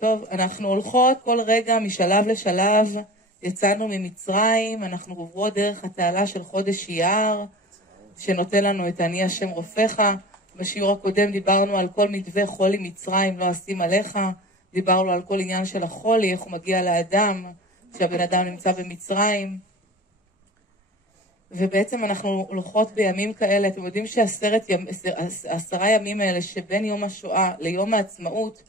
טוב, אנחנו הולכות כל רגע משלב לשלב, יצאנו ממצרים, אנחנו עוברות דרך התעלה של חודש אייר, שנותן לנו את אני השם רופאך. בשיעור הקודם דיברנו על כל מתווה חולי מצרים לא אשים עליך, דיברנו על כל עניין של החולי, איך הוא מגיע לאדם, כשהבן אדם נמצא במצרים. ובעצם אנחנו הולכות בימים כאלה, אתם יודעים ש10 ימים האלה שבין יום השואה ליום העצמאות,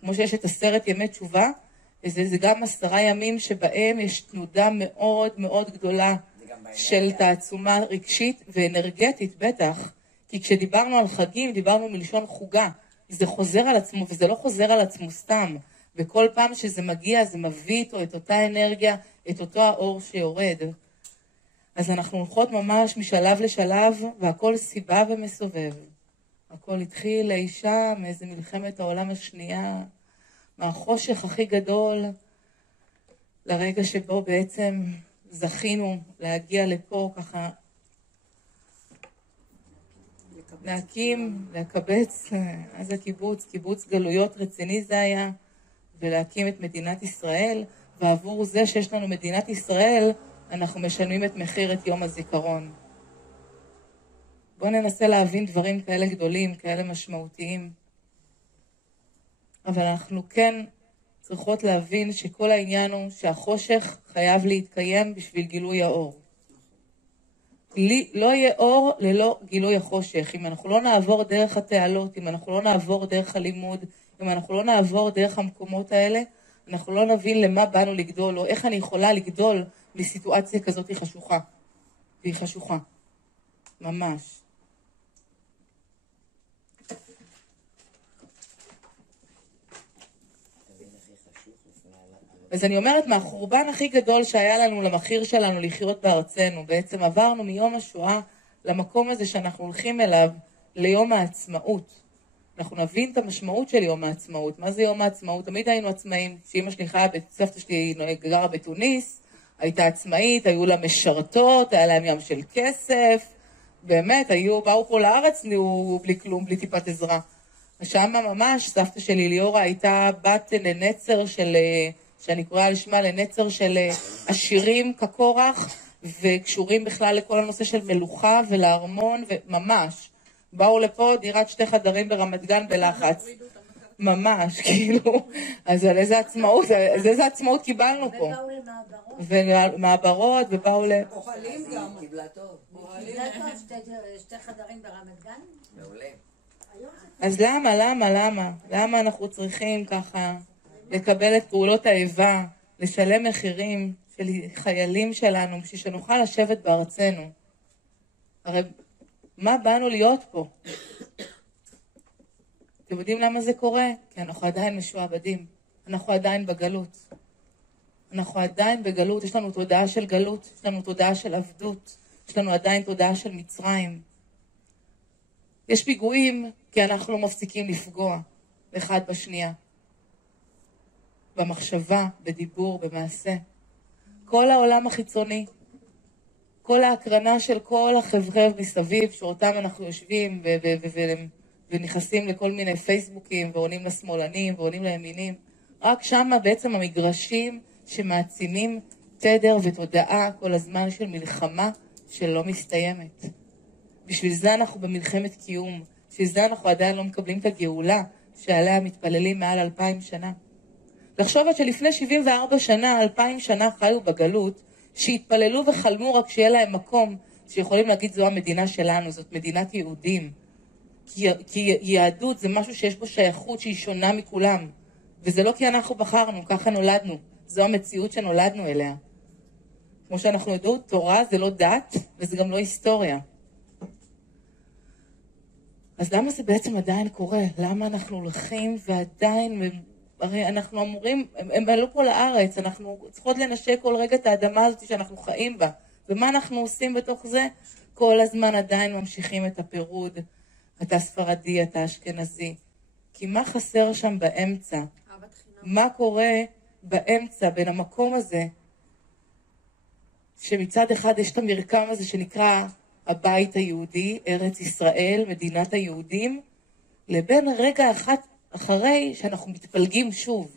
כמו שיש את 10 ימי תשובה, זה גם 10 ימים שבהם יש תנודה מאוד מאוד גדולה של תעצומה רגשית ואנרגטית בטח, כי כשדיברנו על חגים דיברנו מלשון חוגה, זה חוזר על עצמו וזה לא חוזר על עצמו סתם, וכל פעם שזה מגיע זה מביא איתו את אותה אנרגיה, את אותו האור שיורד. אז אנחנו הולכות ממש משלב לשלב והכל סיבה ומסובב. הכל התחיל לאישה מאיזה מלחמת העולם השנייה, מהחושך הכי גדול, לרגע שבו בעצם זכינו להגיע לפה ככה, להקים, להקבץ, אז הקיבוץ, קיבוץ גלויות רציני זה היה, ולהקים את מדינת ישראל, ועבור זה שיש לנו מדינת ישראל, אנחנו משלמים את מחיר את יום הזיכרון. בואו ננסה להבין דברים כאלה גדולים, כאלה משמעותיים. אבל אנחנו כן צריכות להבין שכל העניין הוא שהחושך חייב להתקיים בשביל גילוי האור. לא יהיה אור ללא גילוי החושך. אם אנחנו לא נעבור דרך התעלות, אם אנחנו לא נעבור דרך הלימוד, אם אנחנו לא נעבור דרך המקומות האלה, אנחנו לא נבין למה באנו לגדול, או איך אני יכולה לגדול בסיטואציה כזאת חשוכה. והיא חשוכה. ממש. אז אני אומרת, מהחורבן הכי גדול שהיה לנו למחיר שלנו לחיות בארצנו, בעצם עברנו מיום השואה למקום הזה שאנחנו הולכים אליו ליום העצמאות. אנחנו נבין את המשמעות של יום העצמאות. מה זה יום העצמאות? תמיד היינו עצמאים. שאמא שלי חיה, סבתא שלי גרה בתוניס, הייתה עצמאית, היו לה משרתות, היה להם ים של כסף, באמת, באו פה לארץ, נהיו בלי כלום, בלי טיפת עזרה. שם ממש, סבתא שלי ליאורה הייתה בת לנצר שאני קוראה לשמה לנצר של עשירים כקורח, וקשורים בכלל לכל הנושא של מלוכה ולארמון, וממש, באו לפה דירת 2 חדרים ברמת גן בלחץ. ממש, כאילו, אז על איזה עצמאות, איזה עצמאות קיבלנו פה. ובאו למעברות. ומעברות, ובאו אוכלים גם. קיבלה טוב. קיבלה טוב 2 חדרים ברמת גן? מעולה. אז למה אנחנו צריכים ככה לקבל את פעולות האיבה, לשלם מחירים של חיילים שלנו, בשביל שנוכל לשבת בארצנו? הרי מה באנו להיות פה? אתם יודעים למה זה קורה? כי אנחנו עדיין משועבדים. אנחנו עדיין בגלות. אנחנו עדיין בגלות. יש לנו תודעה של גלות, יש לנו תודעה של עבדות, יש לנו עדיין תודעה של מצרים. יש פיגועים כי אנחנו לא מפסיקים לפגוע אחד בשנייה. במחשבה, בדיבור, במעשה. כל העולם החיצוני, כל ההקרנה של כל החבר'ה מסביב, שאותם אנחנו יושבים ונכנסים לכל מיני פייסבוקים, ועונים לשמאלנים, ועונים לימינים. רק שם בעצם המגרשים שמעצימים תדר ותודעה כל הזמן של מלחמה שלא מסתיימת. בשביל זה אנחנו במלחמת קיום. בשביל זה אנחנו עדיין לא מקבלים את הגאולה שעליה מתפללים מעל 2000 שנה. לחשוב שלפני 74 שנה, 2000 שנה חיו בגלות, שהתפללו וחלמו רק שיהיה להם מקום, שיכולים להגיד זו המדינה שלנו, זאת מדינת יהודים. כי יהדות זה משהו שיש בו שייכות שהיא שונה מכולם. וזה לא כי אנחנו בחרנו, ככה נולדנו. זו המציאות שנולדנו אליה. כמו שאנחנו יודעים, תורה זה לא דת, וזה גם לא היסטוריה. אז למה זה בעצם עדיין קורה? למה אנחנו הולכים ועדיין, הרי אנחנו אמורים, הם עלו פה לארץ, אנחנו צריכות לנשק כל רגע את האדמה הזאת שאנחנו חיים בה. ומה אנחנו עושים בתוך זה? כל הזמן עדיין ממשיכים את הפירוד, אתה ספרדי, אתה אשכנזי. כי מה חסר שם באמצע? מה קורה באמצע בין המקום הזה, שמצד אחד יש את המרקם הזה שנקרא הבית היהודי, ארץ ישראל, מדינת היהודים, לבין רגע אחד אחרי שאנחנו מתפלגים שוב.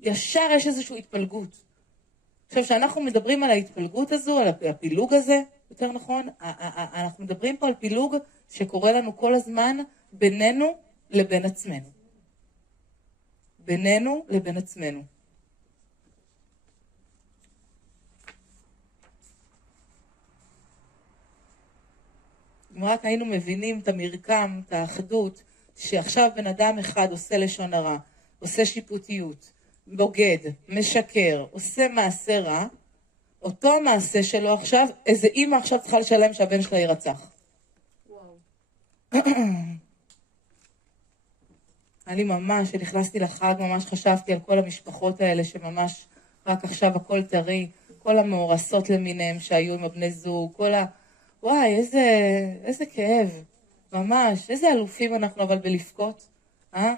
ישר יש איזושהי התפלגות. עכשיו, כשאנחנו מדברים על ההתפלגות הזו, על הפילוג הזה, יותר נכון, אנחנו מדברים פה על פילוג שקורה לנו כל הזמן בינינו לבין עצמנו. בינינו לבין עצמנו. אם רק היינו מבינים את המרקם, את האחדות, שעכשיו בן אדם אחד עושה לשון הרע, עושה שיפוטיות, בוגד, משקר, עושה מעשה רע, אותו מעשה שלו עכשיו, איזה אמא עכשיו צריכה לשלם שהבן שלה ירצח. אני ממש, כשנכנסתי לחג, ממש חשבתי על כל המשפחות האלה שממש רק עכשיו הכל טרי, כל המאורסות למיניהם שהיו עם הבני זוג, וואי, איזה כאב, ממש, איזה אלופים אנחנו אבל בלפקות.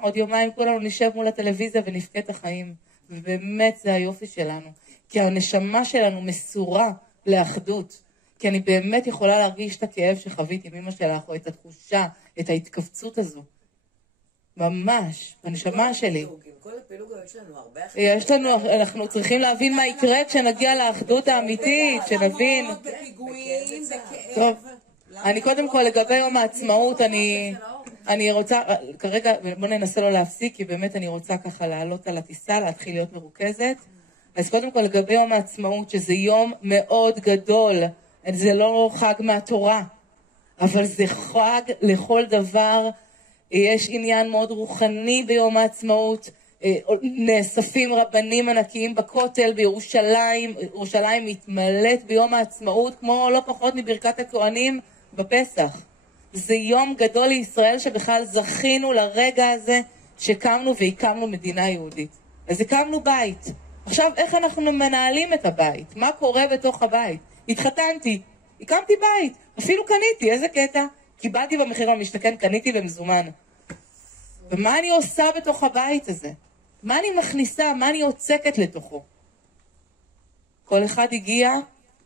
עוד יומיים כולנו נשב מול הטלוויזיה ונפקה את החיים, ובאמת זה היופי שלנו, כי הנשמה שלנו מסורה לאחדות, כי אני באמת יכולה להרגיש את הכאב שחוויתי עם אמא שלך, או את התחושה, את ההתכווצות הזו. ממש, בנשמה שלי. כל הפילוג יש לנו הרבה אנחנו צריכים להבין מה יקרה כשנגיע לאחדות האמיתית, שנבין. טוב, אני קודם כל לגבי יום העצמאות, אני רוצה, כרגע, בוא ננסה לא להפסיק, כי באמת אני רוצה ככה לעלות על הטיסה, להתחיל להיות מרוכזת. אז קודם כל לגבי יום העצמאות, שזה יום מאוד גדול, זה לא חג מהתורה, אבל זה חג לכל דבר. יש עניין מאוד רוחני ביום העצמאות, נאספים רבנים ענקיים בכותל בירושלים, ירושלים מתמלאת ביום העצמאות כמו לא פחות מברכת הכהנים בפסח. זה יום גדול לישראל שבכלל זכינו לרגע הזה שקמנו והקמנו מדינה יהודית. אז הקמנו בית. עכשיו איך אנחנו מנהלים את הבית? מה קורה בתוך הבית? התחתנתי, הקמתי בית, אפילו קניתי, איזה קטע? קיבלתי במחיר למשתכן, קניתי במזומן. ומה אני עושה בתוך הבית הזה? מה אני מכניסה? מה אני עוצקת לתוכו? כל אחד הגיע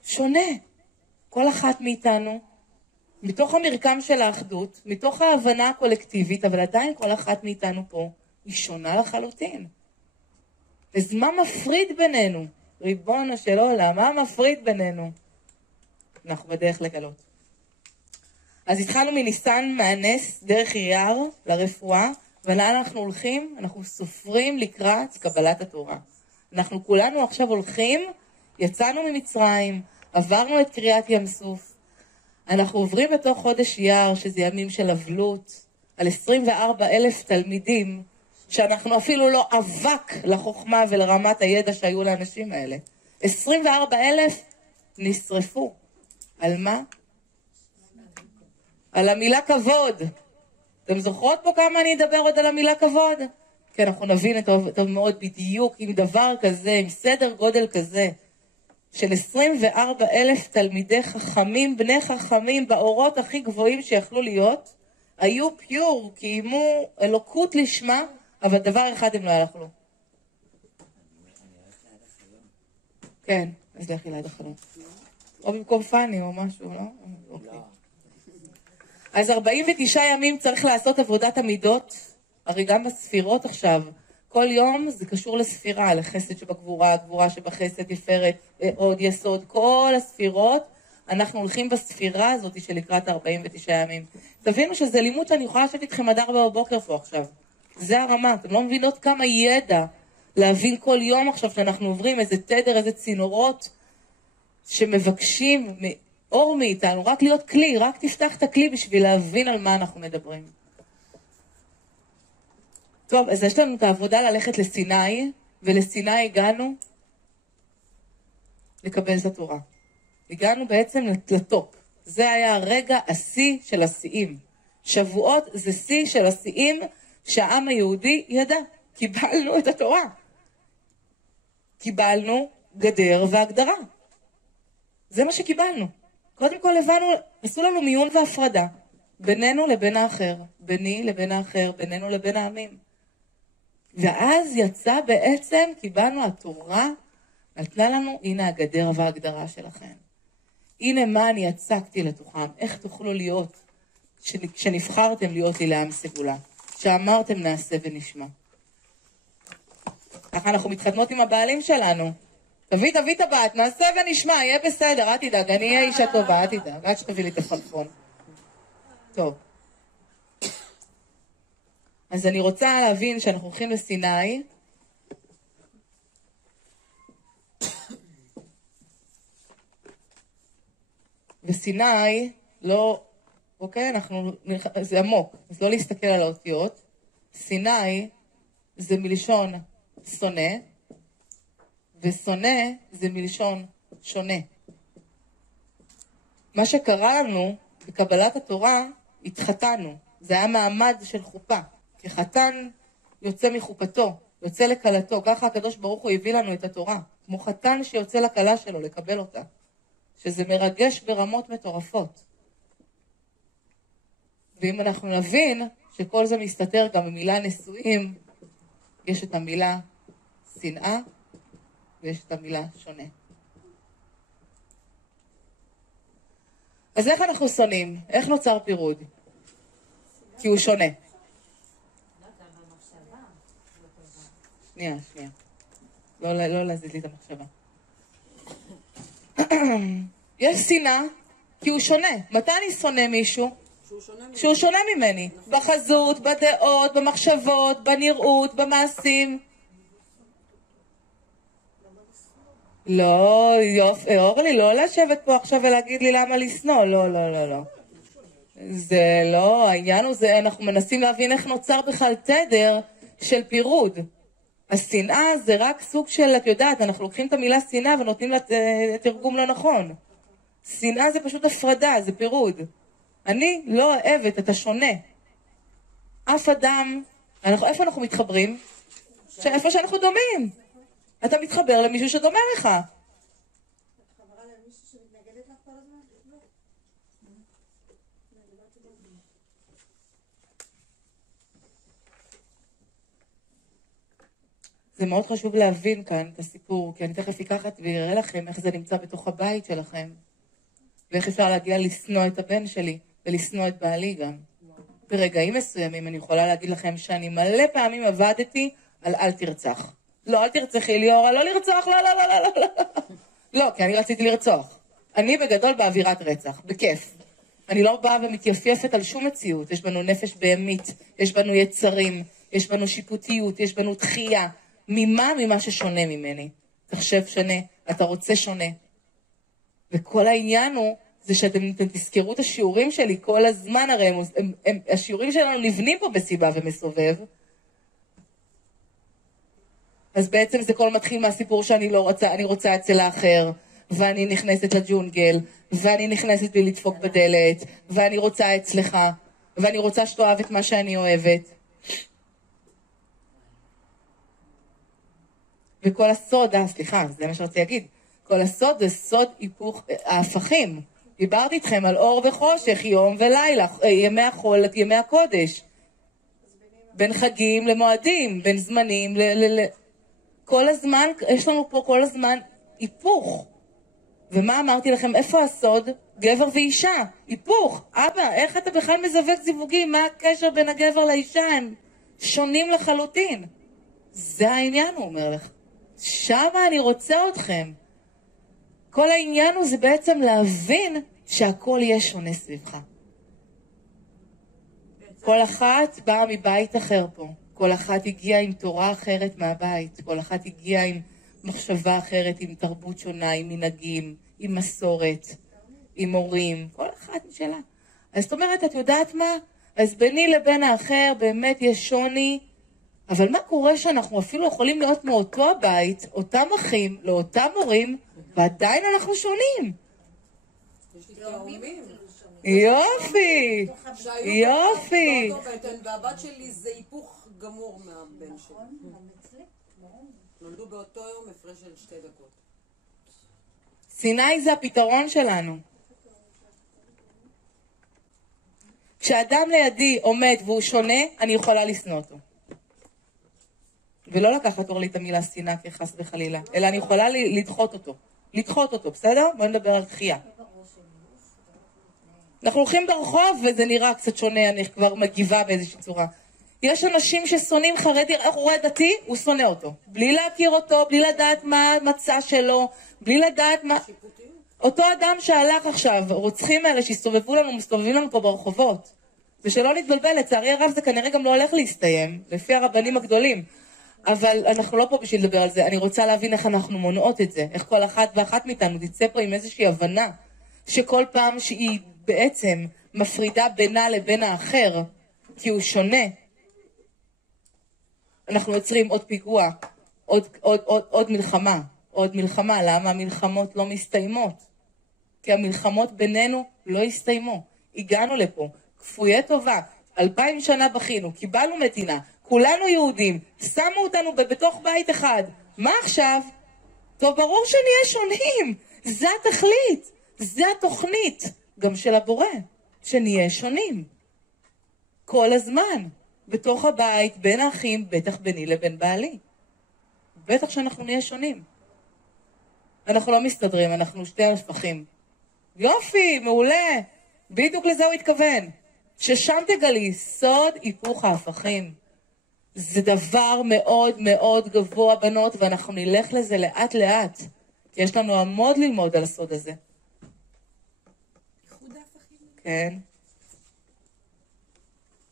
שונה. כל אחת מאיתנו, מתוך המרקם של האחדות, מתוך ההבנה הקולקטיבית, אבל עדיין כל אחת מאיתנו פה היא שונה לחלוטין. אז מה מפריד בינינו? ריבונו של עולם, מה מפריד בינינו? אנחנו בדרך לגלות. אז התחלנו מניסן מהנס, דרך אייר, לרפואה, ולאן אנחנו הולכים? אנחנו סופרים לקראת קבלת התורה. אנחנו כולנו עכשיו הולכים, יצאנו ממצרים, עברנו את קריאת ים סוף. אנחנו עוברים בתוך חודש אייר, שזה ימים של אבלות, על 24,000 תלמידים, שאנחנו אפילו לא אבק לחוכמה ולרמת הידע שהיו לאנשים האלה. 24,000 נשרפו. על מה? על המילה כבוד. אתם זוכרות פה כמה אני אדבר עוד על המילה כבוד? כי אנחנו נבין טוב מאוד בדיוק עם דבר כזה, עם סדר גודל כזה, של 24,000 תלמידי חכמים, בני חכמים, באורות הכי גבוהים שיכלו להיות, היו פיור, קיימו אלוקות לשמה, אבל דבר אחד הם לא יכלו. כן, אז לכי ליד החלום. או במקום פני או משהו, לא? אוקיי. אז 49 ימים צריך לעשות עבודת המידות, הרי גם בספירות עכשיו, כל יום זה קשור לספירה, לחסד שבגבורה, גבורה שבחסד, יפרת, עוד יסוד, כל הספירות, אנחנו הולכים בספירה הזאת של לקראת 49 ימים. תבינו שזה לימוד שאני יכולה לשבת איתכם עד 4 בבוקר פה עכשיו. זה הרמה, אתם לא מבינות כמה ידע להבין כל יום עכשיו שאנחנו עוברים, איזה תדר, איזה צינורות שמבקשים אור מאיתנו, רק להיות כלי, רק תפתח את הכלי בשביל להבין על מה אנחנו מדברים. טוב, אז יש לנו את העבודה ללכת לסיני, ולסיני הגענו לקבל את התורה. הגענו בעצם לטופ. זה היה הרגע השיא של השיאים. שבועות זה שיא של השיאים שהעם היהודי ידע. קיבלנו את התורה. קיבלנו גדר והגדרה. זה מה שקיבלנו. קודם כל הבנו, עשו לנו מיון והפרדה. בינינו לבין האחר, ביני לבין האחר, בינינו לבין העמים. ואז יצא בעצם, קיבלנו התורה, נתנה לנו, הנה הגדר וההגדרה שלכם. הנה מה אני יצקתי לתוכם, איך תוכלו להיות, שנבחרתם להיות לי לעם סגולה, שאמרתם נעשה ונשמע. ככה אנחנו מתחתנות עם הבעלים שלנו. תביא את הבת, נעשה ונשמע, יהיה בסדר, אל תדאג, אני אהיה אישה טובה, אל תדאג, עד שתביא לי את החלפון. טוב. אז אני רוצה להבין שאנחנו הולכים לסיני, וסיני, לא, אוקיי, זה עמוק, אז לא להסתכל על האותיות. סיני זה מלשון שונא, ושונא זה מלשון שונה. מה שקרה לנו בקבלת התורה, התחתנו. זה היה מעמד של חופה. כחתן יוצא מחופתו, יוצא לקלתו. ככה הקדוש ברוך הוא הביא לנו את התורה. כמו חתן שיוצא לקלה שלו לקבל אותה. שזה מרגש ברמות מטורפות. ואם אנחנו נבין שכל זה מסתתר גם במילה נשואים, יש את המילה שנאה, ויש את המילה שונה. אז איך אנחנו שונאים? איך נוצר פירוד? כי הוא שונה. שנייה. לא להזיז לי את המחשבה. יש שנאה כי הוא שונה. מתי אני שונא מישהו? שהוא שונה ממני. בחזות, בדעות, במחשבות, בנראות, במעשים. לא, אורלי, לא לשבת פה עכשיו ולהגיד לי למה לסנוע. לא. זה לא, העניין הוא זה, אנחנו מנסים להבין איך נוצר בכלל תדר של פירוד. השנאה זה רק סוג של, את יודעת, אנחנו לוקחים את המילה שנאה ונותנים לה תרגום לא נכון. שנאה זה פשוט הפרדה, זה פירוד. אני לא אוהבת את השונה. אף אדם, איפה אנחנו מתחברים? איפה שאנחנו דומים. אתה מתחבר למישהו שדומה לך. זה מאוד חשוב להבין כאן את הסיפור, כי אני תכף אקח את ויראה לכם איך זה נמצא בתוך הבית שלכם, ואיך אפשר להגיע לשנוא את הבן שלי, ולשנוא את בעלי גם. ברגעים מסוימים אני יכולה להגיד לכם שאני מלא פעמים עבדתי על אל תרצח. לא, אל תרצחי ליאורה, לא לרצוח, לא. לא, כי אני רציתי לרצוח. אני בגדול באווירת רצח, בכיף. אני לא באה ומתייפייפת על שום מציאות. יש בנו נפש בהמית, יש בנו יצרים, יש בנו שיפוטיות, יש בנו דחייה. ממה ששונה ממני. תחשב שונה, אתה רוצה שונה. וכל העניין הוא, זה שאתם תזכרו את השיעורים שלי כל הזמן, הרי השיעורים שלנו נבנים פה בסיבה ומסובב. אז בעצם זה כל מתחיל מהסיפור שאני לא רוצה, אני רוצה אצל האחר, ואני נכנסת לג'ונגל, ואני נכנסת בלי לדפוק בדלת, ואני רוצה אצלך, ואני רוצה שתאהב את מה שאני אוהבת. וכל הסוד, סליחה, זה מה שרציתי להגיד, כל הסוד זה סוד היפוך ההפכים. דיברתי איתכם על אור וחושך, יום ולילה, ימי החול, ימי הקודש. בין חגים למועדים, בין זמנים כל הזמן, יש לנו פה כל הזמן היפוך. ומה אמרתי לכם? איפה הסוד? גבר ואישה. היפוך. אבא, איך אתה בכלל מזווק זיווגים? מה הקשר בין הגבר לאישה? הם שונים לחלוטין. זה העניין, הוא אומר לך. שמה אני רוצה אתכם. כל העניין הוא זה בעצם להבין שהכל יהיה שונה סביבך. כל אחת באה מבית אחר פה. כל אחת הגיעה עם תורה אחרת מהבית. כל אחת הגיעה עם מחשבה אחרת, עם תרבות שונה, עם מנהגים, עם מסורת, עם הורים. כל אחת משלה. אז זאת אומרת, את יודעת מה? אז ביני לבין האחר באמת יש שוני. אבל מה קורה שאנחנו אפילו יכולים להיות מאותו הבית, אותם אחים, לאותם הורים, ועדיין אנחנו שונים? יופי, יופי. והבת שלי זה היפוך גמור מהבן שלי. נולדו באותו יום הפרש של 2 דקות. סיני זה הפתרון שלנו. כשאדם לידי עומד והוא שונה, אני יכולה לשנוא אותו. ולא לקחת אורלי את המילה שנאה כחס וחלילה, אלא אני יכולה לדחות אותו, בסדר? בוא נדבר על דחייה. אנחנו הולכים ברחוב וזה נראה קצת שונה, אני כבר מגיבה באיזושהי צורה. יש אנשים ששונאים חרדי, איך הוא רואה דתי? הוא שונא אותו. בלי להכיר אותו, בלי לדעת מה המצע שלו, בלי לדעת מה... אותו אדם שהלך עכשיו, רוצחים האלה מסתובבים לנו פה ברחובות. ושלא נתבלבל, לצערי הרב זה כנראה גם לא הולך להסתיים, לפי הרבנים הגדולים. אבל אנחנו לא פה בשביל לדבר על זה, אני רוצה להבין איך אנחנו מונעות את זה, איך כל אחת ואחת מאיתנו תצא פה עם איזושהי הבנה, שכל פעם שהיא בעצם מפרידה בינה לבין האחר, כי הוא שונה, אנחנו יוצרים עוד פיגוע, עוד מלחמה, עוד מלחמה. למה המלחמות לא מסתיימות? כי המלחמות בינינו לא הסתיימו. הגענו לפה, כפויי טובה, 2000 שנה בכינו, קיבלנו מדינה, כולנו יהודים, שמו אותנו בתוך בית אחד. מה עכשיו? טוב, ברור שנהיה שונים. זה התכלית, זה התוכנית, גם של הבורא, שנהיה שונים. כל הזמן, בתוך הבית, בין האחים, בטח ביני לבין בעלי. בטח שאנחנו נהיה שונים. אנחנו לא מסתדרים, אנחנו שתי השפכים. יופי, מעולה. בדיוק לזה הוא התכוון. ששם תגלי סוד היפוך ההפכים. זה דבר מאוד מאוד גבוה, בנות, ואנחנו נלך לזה לאט לאט. כי יש לנו המון ללמוד על הסוד הזה. איחוד ההפכים? כן.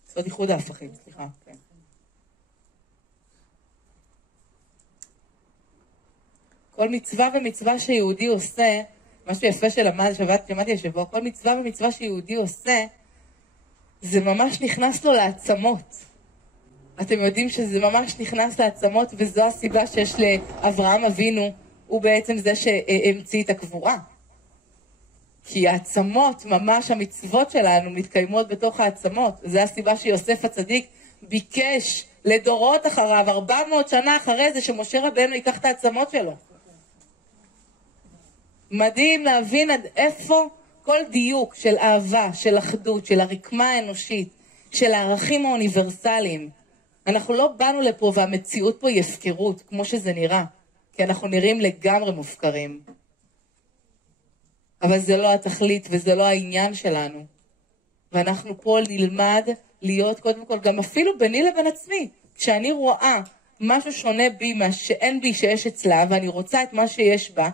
סוד איחוד ההפכים, סליחה. כן. כל מצווה ומצווה שיהודי עושה, משהו יפה שמעתי השבוע, כל מצווה ומצווה שיהודי עושה, זה ממש נכנס לו לעצמות. אתם יודעים שזה ממש נכנס לעצמות, וזו הסיבה שיש לאברהם אבינו, הוא בעצם זה שהמציא את הקבורה. כי העצמות, ממש המצוות שלנו, מתקיימות בתוך העצמות. זו הסיבה שיוסף הצדיק ביקש לדורות אחריו, 400 שנה אחרי זה, שמשה רבנו ייקח את העצמות שלו. מדהים להבין עד איפה כל דיוק של אהבה, של אחדות, של הרקמה האנושית, של הערכים האוניברסליים. אנחנו לא באנו לפה והמציאות פה היא הפקרות, כמו שזה נראה, כי אנחנו נראים לגמרי מופקרים. אבל זה לא התכלית וזה לא העניין שלנו. ואנחנו פה נלמד להיות קודם כל, גם אפילו ביני לבין עצמי. כשאני רואה משהו שונה בי, מה שאין בי שיש אצלה, ואני רוצה את מה שיש בה,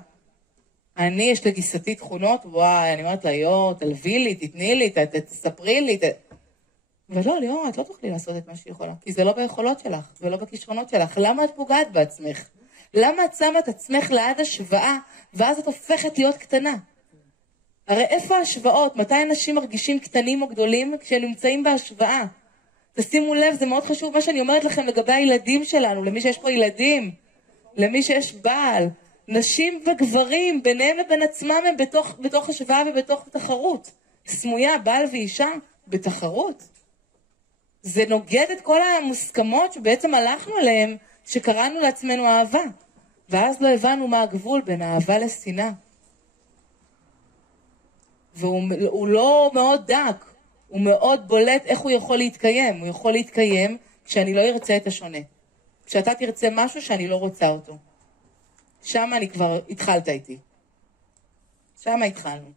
יש לגיסתי תכונות, וואי, אני אומרת לה, תלווי לי, תתני לי, תספרי לי. ולא, ליאור, את לא תוכלי לעשות את מה שהיא יכולה, כי זה לא ביכולות שלך, ולא בכישרונות שלך. למה את פוגעת בעצמך? למה את שמה את עצמך ליד השוואה, ואז את הופכת להיות קטנה? הרי איפה ההשוואות? מתי אנשים מרגישים קטנים או גדולים? כשהם נמצאים בהשוואה. תשימו לב, זה מאוד חשוב מה שאני אומרת לכם לגבי הילדים שלנו, למי שיש פה ילדים, למי שיש בעל. נשים וגברים, ביניהם לבין עצמם, הם בתוך השוואה ובתוך תחרות. סמויה, בעל ואישה, בתחרות. זה נוגד את כל המוסכמות שבעצם הלכנו עליהם, שקראנו לעצמנו אהבה. ואז לא הבנו מה הגבול בין אהבה לשנאה. והוא לא מאוד דק, הוא מאוד בולט איך הוא יכול להתקיים. הוא יכול להתקיים כשאני לא ארצה את השונה. כשאתה תרצה משהו שאני לא רוצה אותו. שם אני כבר התחלת איתי. שם התחלנו.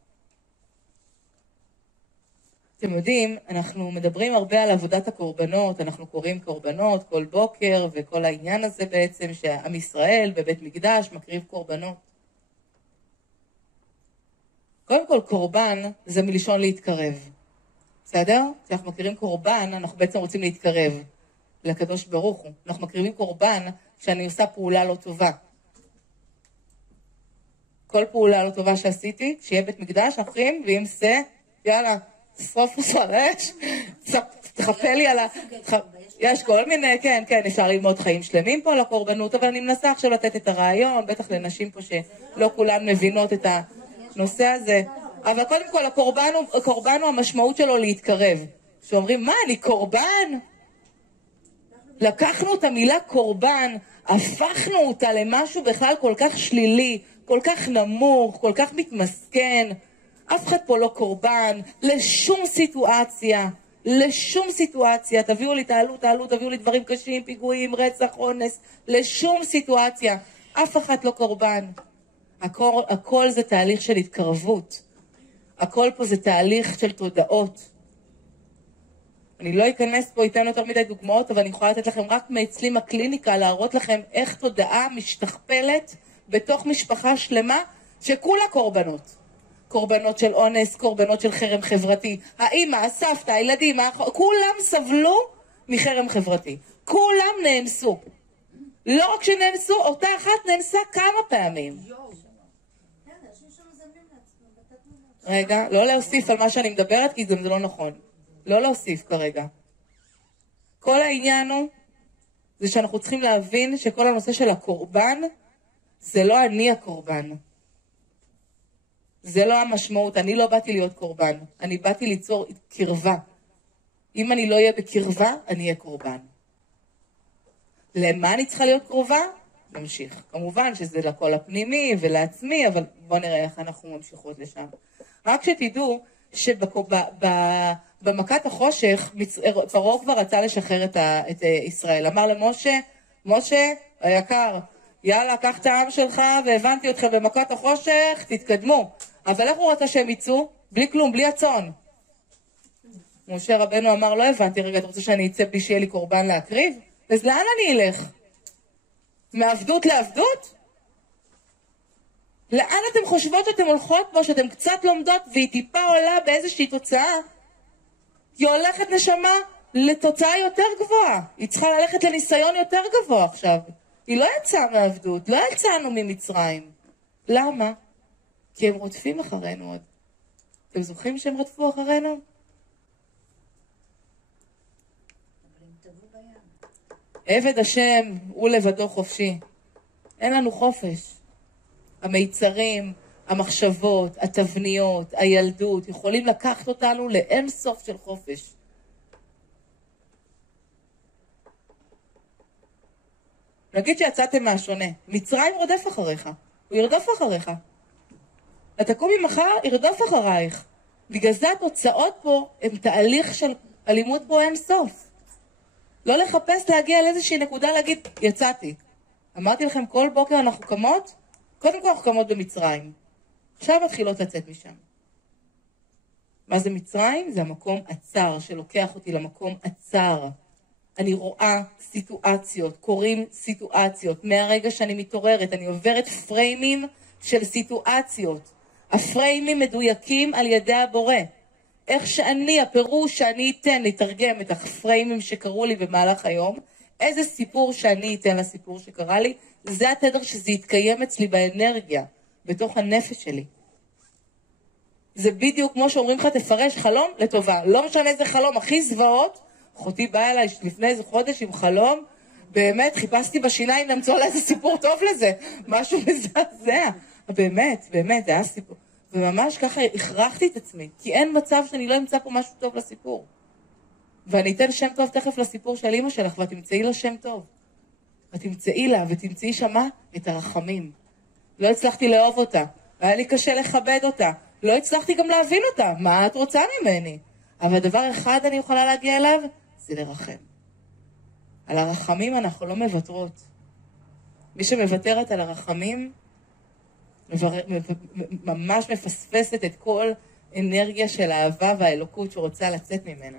אתם יודעים, אנחנו מדברים הרבה על עבודת הקורבנות, אנחנו קוראים קורבנות כל בוקר, וכל העניין הזה בעצם שעם ישראל בבית מקדש מקריב קורבנות. קודם כל, קורבן זה מלשון להתקרב. בסדר? כשאנחנו מקריבים קורבן, אנחנו בעצם רוצים להתקרב לקדוש ברוך הוא. אנחנו מקריבים קורבן כשאני עושה פעולה לא טובה. כל פעולה לא טובה שעשיתי, שיהיה בית מקדש, אחים, ואם זה, יאללה, שרוף ושרש, תחפה לי על ה... יש כל מיני, כן, אפשר ללמוד חיים שלמים פה על הקורבנות, אבל אני מנסה עכשיו לתת את הרעיון, בטח לנשים פה שלא כולן מבינות את הנושא הזה. אבל קודם כל, הקורבן הוא המשמעות שלו להתקרב. שאומרים, מה, אני קורבן? לקחנו את המילה קורבן, הפכנו אותה למשהו בכלל כל כך שלילי, כל כך נמוך, כל כך מתמסכן. אף אחד פה לא קורבן, לשום סיטואציה, לשום סיטואציה. תביאו לי, תביאו לי דברים קשים, פיגועים, רצח, אונס, לשום סיטואציה. אף אחד לא קורבן. הכל זה תהליך של התקרבות. הכל פה זה תהליך של תודעות. אני לא אכנס פה, אתן יותר מדי דוגמאות, אבל אני יכולה לתת לכם רק מאצלי מהקליניקה, להראות לכם איך תודעה משתכפלת בתוך משפחה שלמה, שכולה קורבנות. קורבנות של אונס, קורבנות של חרם חברתי. האמא, הסבתא, הילדים, כולם סבלו מחרם חברתי. כולם נאנסו. לא רק שנאנסו, אותה אחת נאנסה כמה פעמים. רגע, לא להוסיף על מה שאני מדברת, כי זה לא נכון. לא להוסיף כרגע. כל העניין הוא, זה שאנחנו צריכים להבין שכל הנושא של הקורבן, זה לא אני הקורבן. זה לא המשמעות. אני לא באתי להיות קורבן. אני באתי ליצור קרבה. אם אני לא אהיה בקרבה, אני אהיה קורבן. למה אני צריכה להיות קרובה? נמשיך. כמובן שזה לכל הפנימי ולעצמי, אבל בואו נראה איך אנחנו ממשיכות לשם. רק שתדעו שבמכת החושך, פרעה כבר רצה לשחרר את ישראל. אמר למשה, משה היקר, יאללה, קח את העם שלך והבנתי אתכם במכת החושך, תתקדמו. אבל איך הוא רצה שהם יצאו? בלי כלום, בלי הצאן. משה רבנו אמר, לא הבנתי, רגע, אתה רוצה שאני אצא בלי שיהיה לי קורבן להקריב? אז לאן אני אלך? מעבדות לעבדות? לאן אתם חושבות שאתם הולכות בו, שאתם קצת לומדות והיא טיפה עולה באיזושהי תוצאה? היא הולכת נשמה לתוצאה יותר גבוהה. היא צריכה ללכת לניסיון יותר גבוה עכשיו. היא לא יצאה מעבדות, לא יצאנו ממצרים. למה? כי הם רודפים אחרינו עוד. אתם זוכרים שהם רדפו אחרינו? עבד השם הוא לבדו חופשי. אין לנו חופש. המיצרים, המחשבות, התבניות, הילדות, יכולים לקחת אותנו לאין סוף של חופש. נגיד שיצאתם מהשונה, מצרים רודף אחריך, הוא ירדוף אחריך. אתה קומי מחר, ירדוף אחרייך. בגלל זה התוצאות פה הם תהליך של אלימות פה אין סוף. לא לחפש להגיע לאיזושהי נקודה להגיד, יצאתי. אמרתי לכם, כל בוקר אנחנו קמות, קודם כל אנחנו קמות במצרים. עכשיו מתחילות לצאת משם. מה זה מצרים? זה המקום עצר, שלוקח אותי למקום עצר. אני רואה סיטואציות, קוראים סיטואציות. מהרגע שאני מתעוררת, אני עוברת פריימים של סיטואציות. הפריימים מדויקים על ידי הבורא. איך שאני, הפירוש שאני אתן לתרגם את הפריימים שקראו לי במהלך היום, איזה סיפור שאני אתן לסיפור שקרה לי, זה התדר שזה יתקיים אצלי באנרגיה, בתוך הנפש שלי. זה בדיוק כמו שאומרים לך, תפרש חלום לטובה. לא משנה איזה חלום, הכי זוועות. אחותי באה אליי לפני איזה חודש עם חלום, באמת חיפשתי בשיניים למצוא לה איזה סיפור טוב לזה, משהו מזעזע. באמת, באמת, זה היה סיפור. וממש ככה הכרחתי את עצמי, כי אין מצב שאני לא אמצא פה משהו טוב לסיפור. ואני אתן שם טוב תכף לסיפור של אמא שלך, ואת תמצאי לה שם טוב. ואת תמצאי לה, ותמצאי שמה את הרחמים. לא הצלחתי לאהוב אותה, היה לי קשה לכבד אותה, לא הצלחתי גם להבין אותה, מה את רוצה ממני? אבל דבר אחד אני יכולה להגיע אליו, זה לרחם. על הרחמים אנחנו לא מבטרות. מי שמוותרת על הרחמים, ממש מפספסת את כל אנרגיה של האהבה והאלוקות שרוצה לצאת ממנה.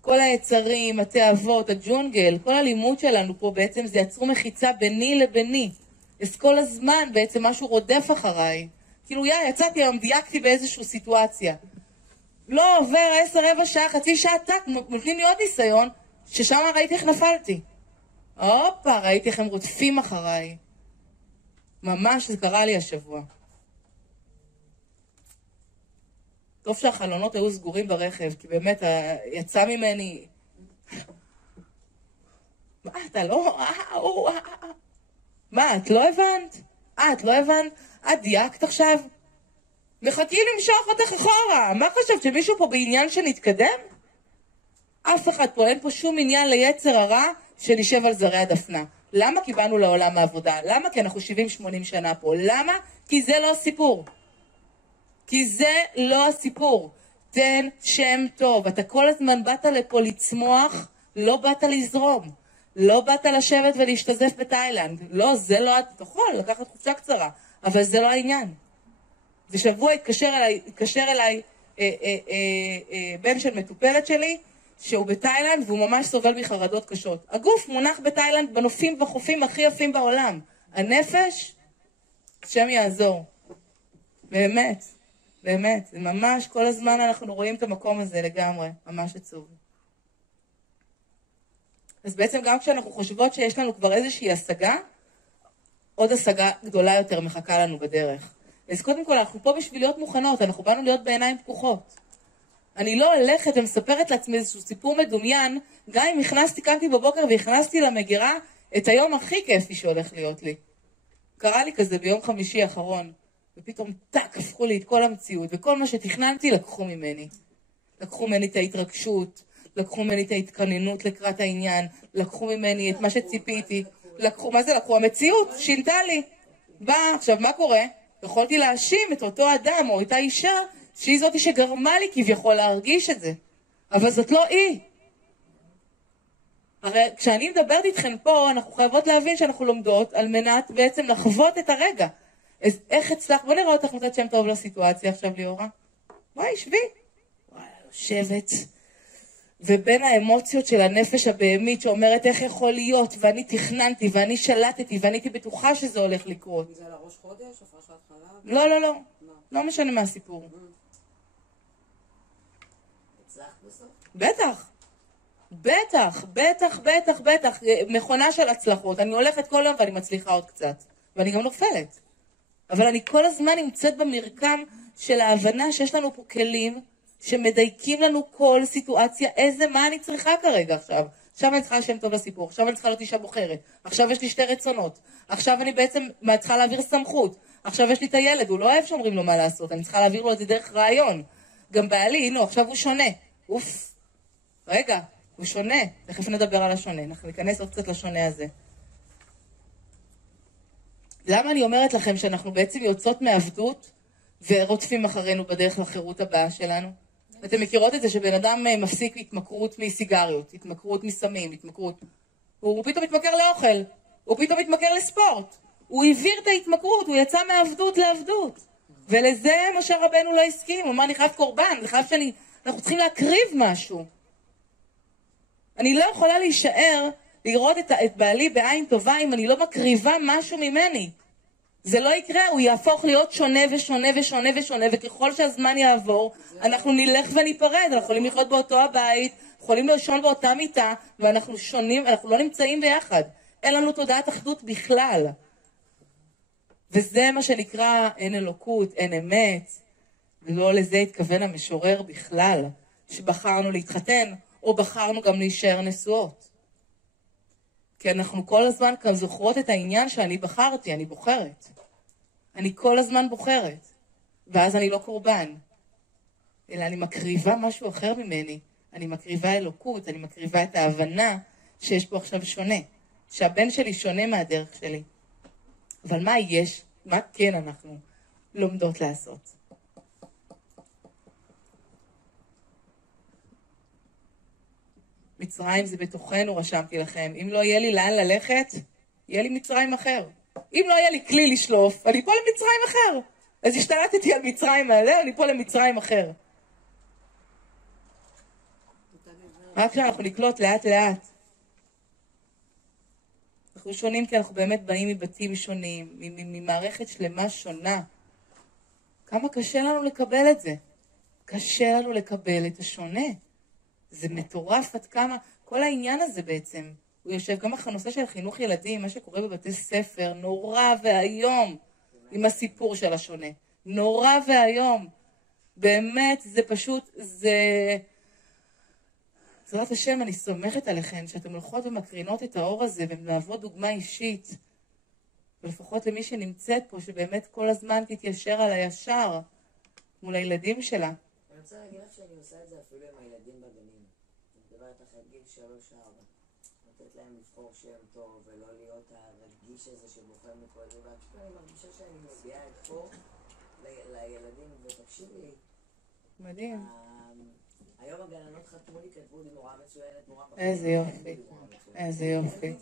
כל היצרים, התאוות, הג'ונגל, כל הלימוד שלנו פה בעצם זה יצרו מחיצה ביני לביני. אז כל הזמן בעצם משהו רודף אחריי. כאילו יצאתי היום, דייקתי באיזושהי סיטואציה. לא עובר 10, רבע שעה, חצי שעה, טק, נותנים לי עוד ניסיון, ששם ראיתי איך נפלתי. הופה, ראיתי איך הם רודפים אחריי. ממש זה קרה לי השבוע. טוב שהחלונות היו סגורים ברכב, כי באמת יצא ממני... מה, אתה לא... מה, את לא הבנת? את לא הבנת? את דייקת עכשיו? מחכים למשוך אותך אחורה. מה חשבת, שמישהו פה בעניין שנתקדם? אף אחד פה, אין פה שום עניין ליצר הרע שנשב על זרי הדפנה. למה? כי באנו לעולם העבודה. למה? כי אנחנו 70-80 שנה פה. למה? כי זה לא הסיפור. כי זה לא הסיפור. תן שם טוב. אתה כל הזמן באת לפה לצמוח, לא באת לזרום. לא באת לשבת ולהשתזף בתאילנד. לא, זה לא... אתה יכול לקחת חופשה קצרה, אבל זה לא העניין. ושבוע התקשר אליי בן של מטופלת שלי, שהוא בתאילנד והוא ממש סובל מחרדות קשות. הגוף מונח בתאילנד בנופים וחופים הכי יפים בעולם. הנפש, השם יעזור. באמת, באמת. זה ממש, כל הזמן אנחנו רואים את המקום הזה לגמרי. ממש עצוב. אז בעצם גם כשאנחנו חושבות שיש לנו כבר איזושהי השגה, עוד השגה גדולה יותר מחכה לנו בדרך. אז קודם כל, אנחנו פה בשביל להיות מוכנות, אנחנו באנו להיות בעיניים פקוחות. אני לא הולכת ומספרת לעצמי איזשהו סיפור מדומיין, גם אם קמתי בבוקר והכנסתי למגירה את היום הכי כיפי שהולך להיות לי. קרה לי כזה ביום חמישי האחרון, ופתאום טק, הפכו לי את כל המציאות, וכל מה שתכננתי לקחו ממני. לקחו ממני את ההתרגשות, לקחו ממני את ההתכוננות לקראת העניין, לקחו ממני את מה שציפיתי, מה זה לקחו? המציאות שינתה לי. עכשיו, מה קורה? יכולתי להאשים את אותו אדם או את האישה שהיא זאת שגרמה לי כביכול להרגיש את זה. אבל זאת לא היא. הרי כשאני מדברת איתכם פה, אנחנו חייבות להבין שאנחנו לומדות על מנת בעצם לחוות את הרגע. אז איך הצלח? בוא נראה אותך נותנת שם טוב לסיטואציה עכשיו, ליאורה. וואי, שבי. וואי, יושבת. ובין האמוציות של הנפש הבהמית שאומרת איך יכול להיות, ואני תכננתי, ואני שלטתי, ואני הייתי בטוחה שזה הולך לקרות. זה על הראש חודש, הפרשת חלב? לא, לא, לא. לא משנה מה הסיפור. הצלחת בסוף? בטח. בטח, בטח, בטח, בטח. מכונה של הצלחות. אני הולכת כל יום ואני מצליחה עוד קצת. ואני גם נופלת. אבל אני כל הזמן נמצאת במרקם של ההבנה שיש לנו פה כלים שמדייקים לנו כל סיטואציה, מה אני צריכה כרגע עכשיו. עכשיו אני צריכה לשם טוב לסיפור, עכשיו אני צריכה להיות אישה בוחרת, עכשיו יש לי שתי רצונות, עכשיו אני בעצם צריכה להעביר סמכות, עכשיו יש לי את הילד, הוא לא אוהב שאומרים לו מה לעשות, אני צריכה להעביר לו את זה דרך רעיון. גם בעלי, הנה, עכשיו הוא שונה. אוף, רגע, הוא שונה. תכף נדבר על השונה, אנחנו ניכנס עוד קצת לשונה הזה. למה אני אומרת לכם שאנחנו בעצם יוצאות מעבדות ורודפים אחרינו בדרך לחירות הבאה שלנו? אתם מכירות את זה שבן אדם מפסיק התמכרות מסיגריות, התמכרות מסמים, התמכרות. הוא פתאום מתמכר לאוכל, הוא פתאום מתמכר לספורט. הוא העביר את ההתמכרות, הוא יצא מעבדות לעבדות. ולזה משה רבנו לא הסכים, הוא אמר אני חייב קורבן, אנחנו צריכים להקריב משהו. אני לא יכולה להישאר, לראות את בעלי בעין טובה אם אני לא מקריבה משהו ממני. זה לא יקרה, הוא יהפוך להיות שונה ושונה ושונה ושונה, וככל שהזמן יעבור, אנחנו נלך וניפרד, אנחנו יכולים לחיות באותו הבית, יכולים לישון באותה מיטה, ואנחנו שונים, אנחנו לא נמצאים ביחד. אין לנו תודעת אחדות בכלל. וזה מה שנקרא אין אלוקות, אין אמת, ולא לזה התכוון המשורר בכלל, שבחרנו להתחתן, או בחרנו גם להישאר נשואות. כי אנחנו כל הזמן כאן זוכרות את העניין שאני בחרתי, אני בוחרת. אני כל הזמן בוחרת. ואז אני לא קורבן. אלא אני מקריבה משהו אחר ממני. אני מקריבה אלוקות, אני מקריבה את ההבנה שיש פה עכשיו שונה. שהבן שלי שונה מהדרך שלי. אבל מה יש? מה כן אנחנו לומדות לעשות? מצרים זה בתוכנו, רשמתי לכם. אם לא יהיה לי לאן ללכת, יהיה לי מצרים אחר. אם לא יהיה לי כלי לשלוף, אני פה למצרים אחר. אז השתלטתי על מצרים מעלה, אני פה למצרים אחר. רק שאנחנו נקלוט לאט לאט. אנחנו שונים כי אנחנו באמת באים מבתים שונים, ממערכת שלמה שונה. כמה קשה לנו לקבל את זה. קשה לנו לקבל את השונה. זה מטורף עד כמה, כל העניין הזה בעצם, הוא יושב גם בנושא של חינוך ילדים, מה שקורה בבתי ספר, נורא והיום, עם הסיפור של השונה. נורא והיום. באמת, זה פשוט, בעזרת השם, אני סומכת עליכם, שאתם הולכות ומקרינות את האור הזה, ומהוות דוגמה אישית, ולפחות למי שנמצאת פה, שבאמת כל הזמן תתיישר על הישר, מול הילדים שלה. אני רוצה להגיד לך שאני עושה את זה אפילו עם הילדים בגנים. אני מדברת אחרי גיל 3-4. נותנת להם לבחור שם טוב, ולא להיות הרגיש הזה שבוחר מכל זה. ואפילו אני מרגישה שאני מביאה את פה לילדים, ותקשיב לי. מדהים. היום הגננות חתמו לי, כתבו לי נורא מצוינת, נורא מצוינת. איזה יופי. איזה יופי.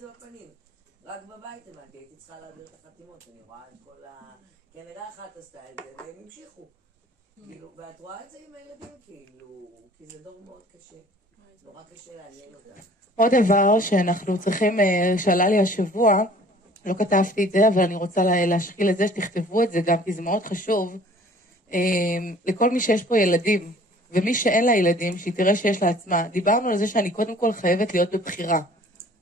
רק בבית הבנתי, הייתי צריכה להעביר את החתימות, אני רואה את כל ה... כי הנהלה אחת עשתה את זה, והם המשיכו. כאילו, ואת רואה את זה עם הילדים, כאילו, כי זה דור מאוד קשה. נורא קשה לעניין אותם. עוד דבר שאנחנו צריכים, שעלה לי השבוע, לא כתבתי את זה, אבל אני רוצה להשחיל את זה, שתכתבו את זה גם, כי זה מאוד חשוב, לכל מי שיש פה ילדים, ומי שאין לה ילדים, שהיא תראה שיש לה עצמה. דיברנו על זה שאני קודם כל חייבת להיות בבחירה.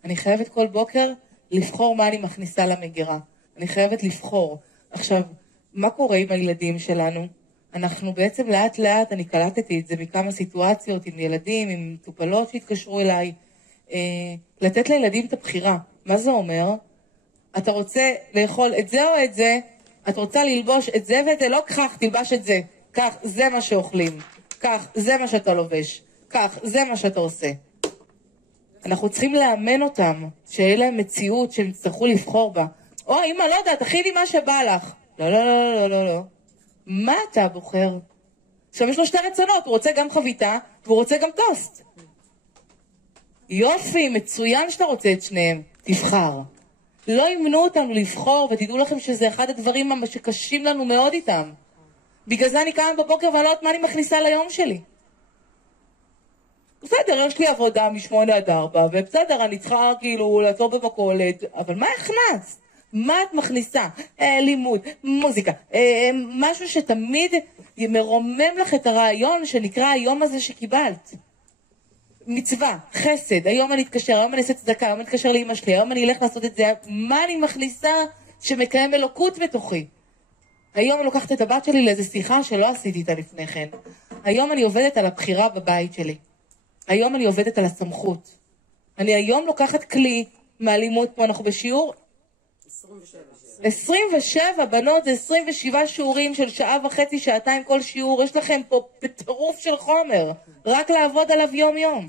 אני חייבת כל בוקר לבחור מה אני מכניסה למגירה. אני חייבת לבחור. עכשיו, מה קורה עם הילדים שלנו? אנחנו בעצם לאט לאט, אני קלטתי את זה מכמה סיטואציות עם ילדים, עם מטופלות שהתקשרו אליי, לתת לילדים את הבחירה. מה זה אומר? אתה רוצה לאכול את זה או את זה? את רוצה ללבוש את זה ואת זה? לא כך, תלבש את זה. כך, זה מה שאוכלים. כך, זה מה שאתה לובש. כך, זה מה שאתה עושה. אנחנו צריכים לאמן אותם, שיהיה להם מציאות שהם יצטרכו לבחור בה. או, אמא, לא יודעת, תכיני מה שבא לך. לא, לא, לא, לא, לא, לא. מה אתה בוחר? עכשיו יש לו שתי רצונות, הוא רוצה גם חביתה, והוא רוצה גם טוסט. יופי, מצוין שאתה רוצה את שניהם, תבחר. לא ימנו אותנו לבחור, ותדעו לכם שזה אחד הדברים שקשים לנו מאוד איתם. בגלל זה אני קמה בבוקר ואני לא יודעת מה אני מכניסה ליום שלי. בסדר, יש לי עבודה מ8 עד 4, ובסדר, אני צריכה כאילו לעצור במכולת, אבל מה הכנסת? מה את מכניסה? לימוד, מוזיקה, משהו שתמיד מרומם לך את הרעיון שנקרא היום הזה שקיבלת. מצווה, חסד, היום אני אתקשר, היום אני אעשה צדקה, היום אני אתקשר לאמא שלי, היום אני אלך לעשות את זה, מה אני מכניסה שמקיים אלוקות בתוכי? היום אני לוקחת את הבת שלי לאיזו שיחה שלא עשיתי איתה לפני כן. היום אני עובדת על הבחירה בבית שלי. היום אני עובדת על הסמכות. אני היום לוקחת כלי מהלימוד פה, אנחנו בשיעור 27 בנות, זה 27 שיעורים של 1.5 שעה, שעתיים כל שיעור. יש לכם פה בטירוף של חומר, רק לעבוד עליו יום יום.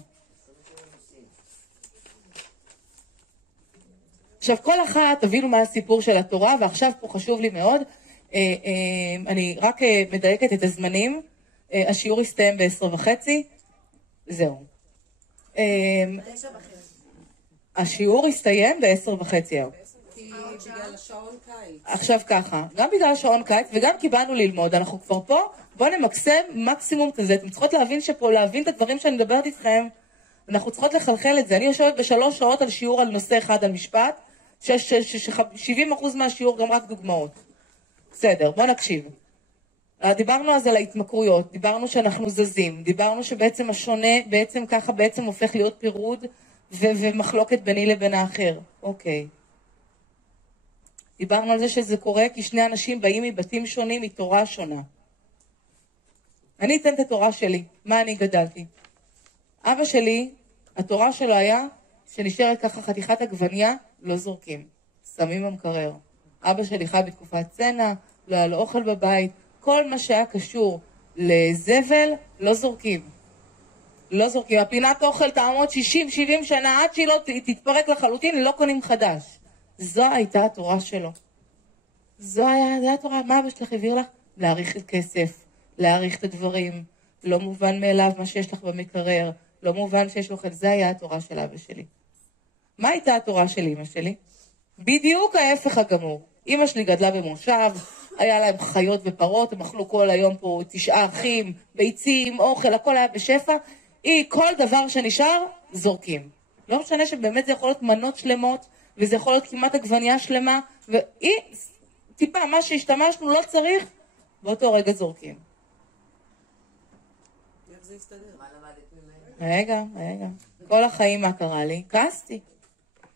עכשיו כל אחת, תבינו מה הסיפור של התורה, ועכשיו פה חשוב לי מאוד, אני רק מדייקת את הזמנים, השיעור יסתיים ב10:30, זהו. השיעור יסתיים ב10:30 היום. בגלל השעון קיץ. עכשיו ככה, גם בגלל השעון קיץ וגם כי באנו ללמוד, אנחנו כבר פה, בואו נמקסם מקסימום כזה. אתם צריכות להבין שפה, להבין את הדברים שאני מדברת איתכם, אנחנו צריכות לחלחל את זה. אני יושבת ב3 שעות על שיעור על נושא אחד, על משפט, 70% מהשיעור גם רק דוגמאות. בסדר, בואו נקשיב. דיברנו אז על ההתמכרויות, דיברנו שאנחנו זזים, דיברנו שבעצם השונה בעצם ככה בעצם הופך להיות פירוד ומחלוקת ביני לבין האחר. אוקיי. דיברנו על זה שזה קורה כי שני אנשים באים מבתים שונים, מתורה שונה. אני אתן את התורה שלי, מה אני גדלתי. אבא שלי, התורה שלו היה שנשארת ככה חתיכת עגבניה, לא זורקים, שמים במקרר. אבא שלי חי בתקופת צנע, לא היה לו אוכל בבית, כל מה שהיה קשור לזבל, לא זורקים. לא זורקים. הפינת אוכל תעמוד 60-70 שנה עד שהיא לא תתפרק לחלוטין, לא קונים חדש. זו הייתה התורה שלו. זו הייתה התורה. מה אבא שלך הביא לך? להעריך את כסף, להעריך את הדברים. לא מובן מאליו מה שיש לך במקרר, לא מובן שיש לך. זה היה התורה של אבא שלי. מה הייתה התורה של אמא שלי? בדיוק ההפך הגמור. אמא שלי גדלה במושב, היה להם חיות ופרות, הם אכלו כל היום פה 9 אחים, ביצים, אוכל, הכל היה בשפע. כל דבר שנשאר, זורקים. לא משנה שבאמת זה יכול להיות מנות שלמות, וזה יכול להיות כמעט עגבניה שלמה, טיפה, מה שהשתמשנו לא צריך, באותו רגע זורקים. איך זה יסתדר? מה למדת ממנו? רגע. כל החיים מה קרה לי? כעסתי.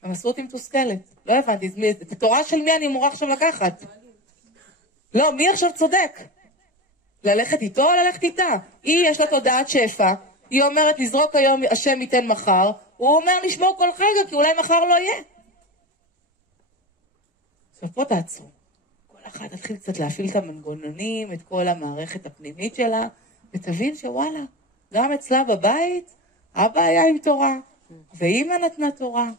הם עשו אותי מתוסכלת. לא הבנתי, את התורה של מי אני אמורה עכשיו לקחת? לא, מי עכשיו צודק? ללכת איתו או ללכת איתה? היא יש לה תודעת שפע, היא אומרת לזרוק היום השם ייתן מחר, הוא אומר לשמור כל רגע כי אולי מחר לא יהיה. עכשיו פה תעצרו. כל אחד תתחיל קצת להפעיל את המנגנונים, את כל המערכת הפנימית שלה, ותבין שוואלה, גם אצלה בבית, אבא היה עם תורה, ואמא נתנה תורה.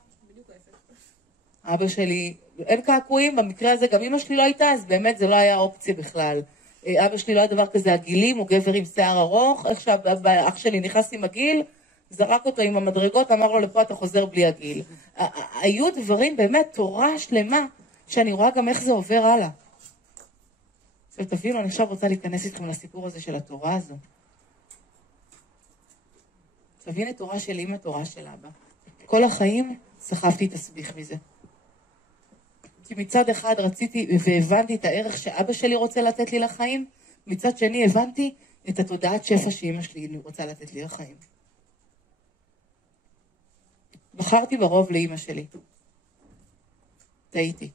אבא שלי, אין קעקועים, במקרה הזה גם אמא שלי לא הייתה, אז באמת זה לא היה אופציה בכלל. אבא שלי לא היה דבר כזה הגילים, הוא גבר עם שיער ארוך, איך שאח שלי נכנס עם הגיל, זרק אותו עם המדרגות, אמר לו לפה אתה חוזר בלי הגיל. היו דברים באמת, תורה שלמה, שאני רואה גם איך זה עובר הלאה. עכשיו תבינו, אני עכשיו רוצה להיכנס איתכם לסיפור הזה של התורה הזו. עכשיו הנה תורה של אמא, תורה של אבא. כל החיים סחבתי תסביך מזה. כי מצד אחד רציתי והבנתי את הערך שאבא שלי רוצה לתת לי לחיים, מצד שני הבנתי את התודעת שפע שאמא שלי רוצה לתת לי לחיים. בחרתי ברוב לאמא שלי. טעיתי.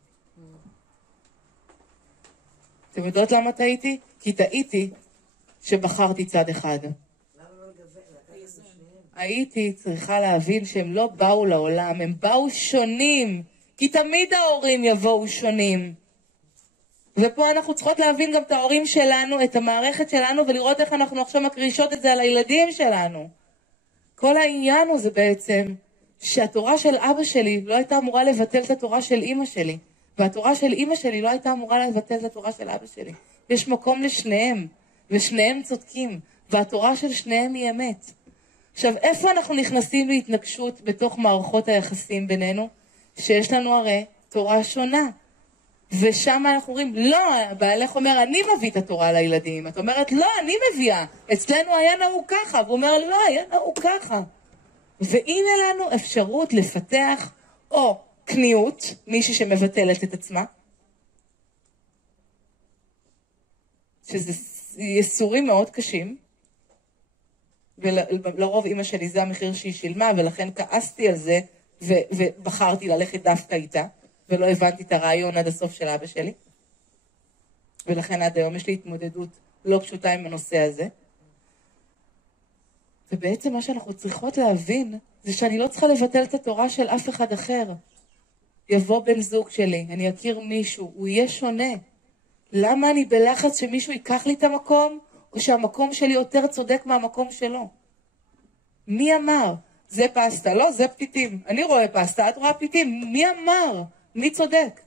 אתם יודעות למה טעיתי? כי טעיתי שבחרתי צד אחד. הייתי צריכה להבין שהם לא באו לעולם, הם באו שונים. כי תמיד ההורים יבואו שונים. ופה אנחנו צריכות להבין גם את ההורים שלנו, את המערכת שלנו, ולראות איך אנחנו עכשיו מקרישות את זה על הילדים שלנו. כל העניין הוא זה בעצם שהתורה של אבא שלי לא הייתה אמורה לבטל את התורה של אמא שלי, והתורה של אמא שלי לא הייתה אמורה לבטל את התורה של אבא שלי. יש מקום לשניהם, ושניהם צודקים, והתורה של שניהם היא אמת. עכשיו, איפה אנחנו נכנסים להתנגשות בתוך מערכות היחסים בינינו? שיש לנו הרי תורה שונה. ושם אנחנו אומרים, לא, בעלך אומר, אני מביא את התורה לילדים. את אומרת, לא, אני מביאה. אצלנו היה נהוג ככה. והוא אומר, לא, היה נהוג ככה. והנה לנו אפשרות לפתח או קניות, מישהי שמבטלת את עצמה, שזה יסורים מאוד קשים, ולרוב אמא שלי זה המחיר שהיא שילמה, ולכן כעסתי על זה, ובחרתי ללכת דווקא איתה, ולא הבנתי את הרעיון עד הסוף של אבא שלי. ולכן עד היום יש לי התמודדות לא פשוטה עם הנושא הזה. ובעצם מה שאנחנו צריכות להבין, זה שאני לא צריכה לבטל את התורה של אף אחד אחר. יבוא בן זוג שלי, אני אכיר מישהו, הוא יהיה שונה. למה אני בלחץ שמישהו ייקח לי את המקום, או שהמקום שלי יותר צודק מהמקום שלו? מי אמר? זה פסטה, לא, זה פתיתים. אני רואה פסטה, את רואה פתיתים. מי אמר? מי צודק?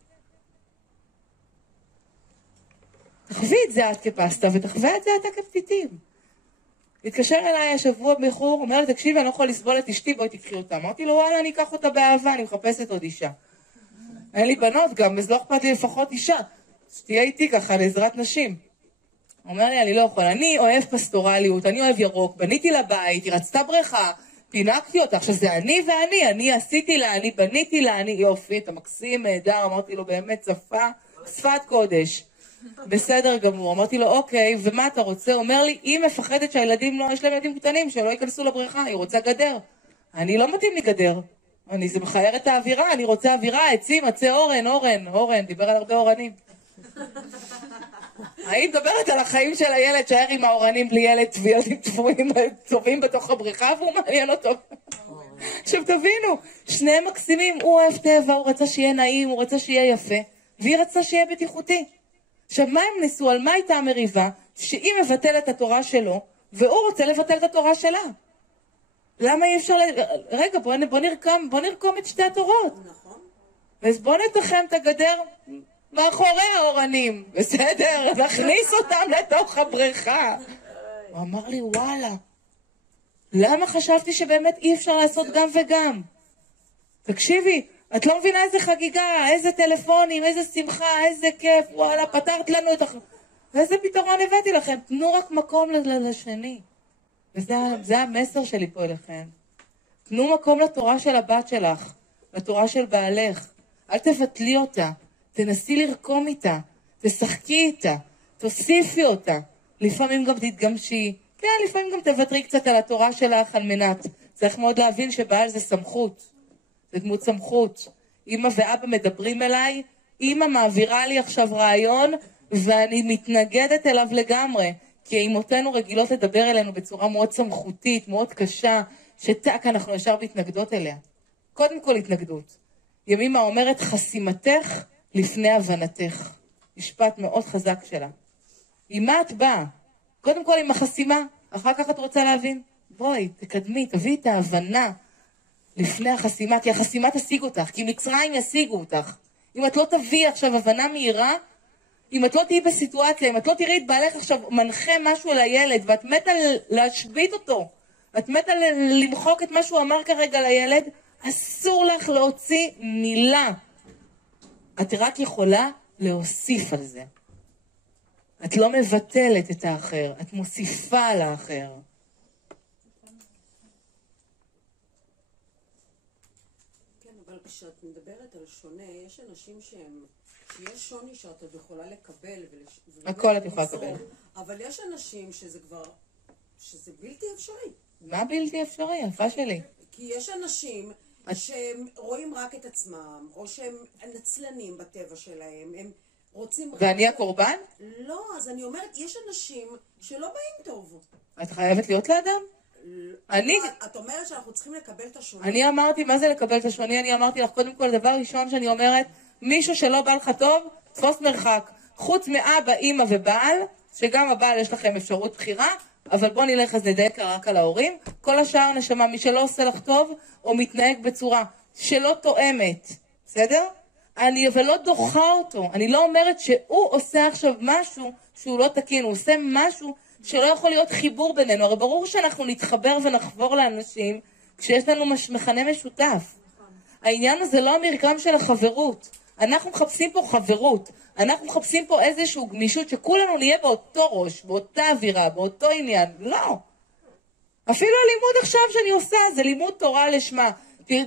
תחווי את זה את כפסטה, ותחווה את זה אתה כפתיתים. התקשר אליי השבוע בחור, אומר לי, תקשיבי, אני לא יכול לסבול את אשתי, בואי תקחי אותה. אמרתי לו, וואלה, אני אקח אותה באהבה, אני מחפשת עוד אישה. אין לי בנות גם, אז לא אכפת לי לפחות אישה. שתהיה איתי ככה לעזרת נשים. אומר לי, אני לא יכול, אני אוהב פסטורליות, אני אוהב ירוק, בניתי לה בית, היא רצתה בריכה, פינקתי אותה, עכשיו זה אני עשיתי לה, אני בניתי לה, אני יופי, אתה מקסים, נהדר, אמרתי לו באמת שפת קודש, בסדר גמור, אמרתי לו אוקיי, ומה אתה רוצה? אומר לי, היא מפחדת שהילדים לא, יש להם ילדים קטנים, שלא ייכנסו לבריכה, היא רוצה גדר, אני לא מתאים לי גדר, זה מחייר את האווירה, אני רוצה אווירה, עצים, עצי אורן, דיבר על הרבה אורנים. אני מדברת על החיים של הילד שער עם האורנים בלי ילד וילדים טובים בתוך הבריכה והוא מעניין אותו. עכשיו תבינו, שניהם מקסימים, הוא אוהב טבע, הוא רצה שיהיה נעים, הוא רצה שיהיה יפה, והיא רצה שיהיה בטיחותי. עכשיו מה הם נסו, על מה הייתה המריבה? שהיא מבטלת את התורה שלו, והוא רוצה לבטל את התורה שלה. למה אי אפשר רגע, בוא נרקום את שתי התורות. נכון. אז בוא נתחם את הגדר מאחורי האורנים, בסדר? נכניס אותם לתוך הבריכה. הוא אמר לי, וואלה, למה חשבתי שבאמת אי אפשר לעשות גם וגם? תקשיבי, את לא מבינה איזה חגיגה, איזה טלפונים, איזה שמחה, איזה כיף, וואלה, פתרת לנו את איזה פתרון הבאתי לכם, תנו רק מקום לשני. וזה המסר שלי פה אליכם. תנו מקום לתורה של הבת שלך, לתורה של בעלך. אל תבטלי אותה, תנסי לרקום איתה, תשחקי איתה, תוסיפי אותה. לפעמים גם תתגמשי, כן, לפעמים גם תוותרי קצת על התורה שלך על מנת. צריך מאוד להבין שבעל זה סמכות, זה דמות סמכות. אמא ואבא מדברים אליי, אמא מעבירה לי עכשיו רעיון, ואני מתנגדת אליו לגמרי. כי אמותינו רגילות לדבר אלינו בצורה מאוד סמכותית, מאוד קשה, שטק אנחנו ישר מתנגדות אליה. קודם כל התנגדות. ימימה אומרת, חסימתך לפני הבנתך. משפט מאוד חזק שלה. עם מה את באה? קודם כל עם החסימה, אחר כך את רוצה להבין. בואי, תקדמי, תביאי את ההבנה לפני החסימה, כי החסימה תשיג אותך, כי מצרים ישיגו אותך. אם את לא תביאי עכשיו הבנה מהירה, אם את לא תהיי בסיטואציה, אם את לא תראי את בעלך עכשיו מנחה משהו לילד, ואת מתה להשבית אותו, ואת מתה למחוק את מה שהוא אמר כרגע לילד, אסור לך להוציא מילה. את רק יכולה להוסיף על זה. את לא מבטלת את האחר, את מוסיפה על האחר. כן, אבל כשאת מדברת על שונה, יש אנשים שיש שוני שאת עוד יכולה לקבל. הכל את יכולה לקבל. אבל יש אנשים שזה בלתי אפשרי. מה בלתי אפשרי? יפה שלי. כי יש אנשים שהם רואים רק את עצמם, או שהם נצלנים בטבע שלהם, הם רוצים... ואני הקורבן? לא, אז אני אומרת, יש אנשים שלא באים טוב. את חייבת להיות לאדם? את אומרת שאנחנו צריכים לקבל את השונה. אני אמרתי, מה זה לקבל את השונה? אני אמרתי לך, קודם כל, דבר ראשון שאני אומרת, מישהו שלא בא לך טוב, תפוס מרחק. חוץ מאבא, אמא ובעל, שגם הבעל יש לכם אפשרות בחירה, אבל בוא נלך אז נדייק רק על ההורים. כל השאר נשמה, מי שלא עושה לך טוב, או מתנהג בצורה שלא תואמת, בסדר? אבל לא דוחה אותו. אני לא אומרת שהוא עושה עכשיו משהו שהוא לא תקין, הוא עושה משהו שלא יכול להיות חיבור בינינו. הרי ברור שאנחנו נתחבר ונחבור לאנשים כשיש לנו מכנה משותף. העניין הזה לא המרקם של החברות. אנחנו מחפשים פה חברות. אנחנו מחפשים פה איזשהו גמישות שכולנו נהיה באותו ראש, באותה אווירה, באותו עניין. לא. אפילו הלימוד עכשיו שאני עושה זה לימוד תורה לשמה.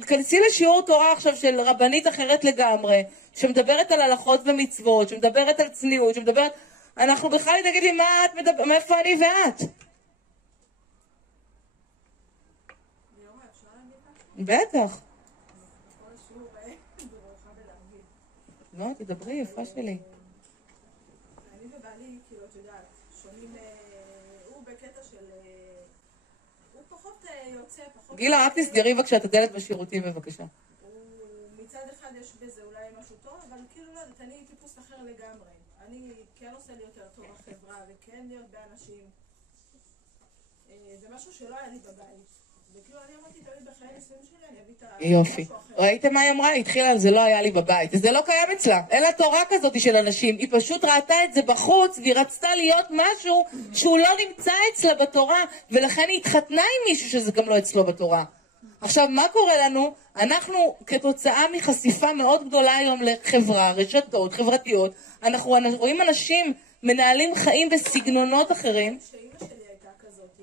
תכנסי לשיעור תורה עכשיו של רבנית אחרת לגמרי, שמדברת על הלכות ומצוות, שמדברת על צניעות, שמדברת... אנחנו בכלל תגיד לי מה את מדברת, מאיפה אני ואת? בטח. לא, תדברי, יפה שלי. אני ובעלי, כאילו, את יודעת, שונים, הוא בקטע של... הוא פחות יוצא, פחות... גילה, רק תסגרי בבקשה את הדלת בשירותים, בבקשה. מצד אחד יש בזה אולי משהו טוב, אבל כאילו לא יודעת, אני טיפוס אחר לגמרי. אני כן עושה לי יותר טוב בחברה, וכן להיות באנשים. זה משהו שלא היה לי בבית. וכאילו אני אמרתי תמיד בחיי נישואים שלי, אני אביא את יופי. ראיתם מה היא אמרה? היא התחילה על זה לא היה לי בבית. זה לא קיים אצלה. אין לה תורה כזאת של אנשים. היא פשוט ראתה את זה בחוץ, והיא רצתה להיות משהו שהוא לא נמצא אצלה בתורה, ולכן היא התחתנה עם מישהו שזה גם לא אצלו בתורה. עכשיו, מה קורה לנו? אנחנו כתוצאה מחשיפה מאוד גדולה היום לחברה, רשתות, חברתיות, אנחנו רואים אנשים מנהלים חיים בסגנונות אחרים. שאימא שלי הייתה כזאת,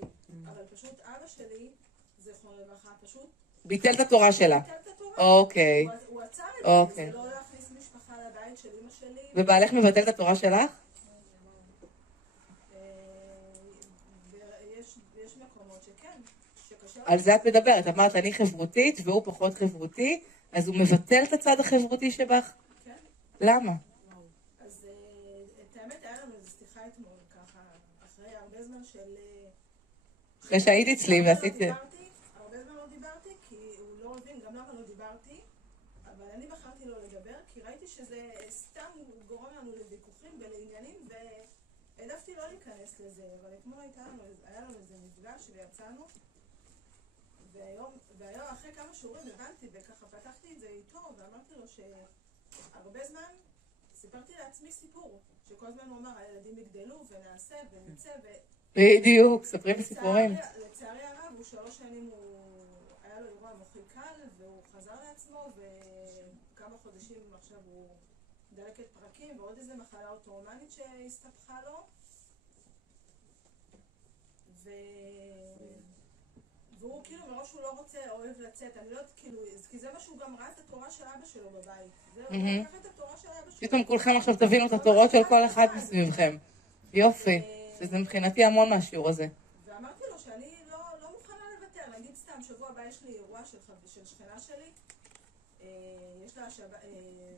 אבל פשוט אבא שלי, זכרונו לברכה, פשוט... ביטל את התורה שלה. ביטל את התורה. אוקיי. הוא עצר את אוקיי. זה, לא להכניס משפחה לבית של אימא שלי. ובעלך מבטל את התורה שלך? יש מקומות שכן, שקשה... על זה את מדברת. אמרת, אני חברותית והוא פחות חברותי, אז הוא מבטל את הצד החברותי שבך? כן. למה? אז את האמת היה לנו איזו שיחה אתמול, ככה, אחרי הרבה זמן של... אחרי שהייתי אצלי ועשיתי... הרבה זמן לא דיברתי, כי הוא לא הבין גם למה לא דיברתי, אבל אני בחרתי לא לדבר, כי ראיתי שזה סתם גורם לנו לוויכוחים ולעניינים, והעדפתי לא להיכנס לזה, אבל אתמול היה לנו איזה מפגש ויצאנו, והיום אחרי כמה שיעורים הבנתי, וככה פתחתי את זה איתו, ואמרתי לו שהרבה זמן סיפרתי לעצמי סיפור, שכל הזמן הוא אמר, הילדים יגדלו ונעשה ונצא בדיוק, ספרים וסיפורים. לצערי הרב, הוא 3 שנים, היה לו אירוע מוחי קל, והוא חזר לעצמו, וכמה חודשים עכשיו הוא דלקת פרקים, ועוד איזה מחלה אוטואומנית שהסתפחה לו. והוא כאילו מראש הוא לא רוצה, אוהב לצאת, אני לא יודעת, כאילו, כי זה מה שהוא גם ראה את התורה של אבא שלו בבית. זהו, הוא לקח את התורה של אבא שלו. פתאום כולכם עכשיו תבינו את התורות של כל אחד מסביבכם. יופי, שזה מבחינתי המון מהשיעור הזה. ואמרתי לו שאני לא מוכנה לוותר, נגיד סתם, שבוע הבא יש לי אירוע של שכנה שלי, יש לה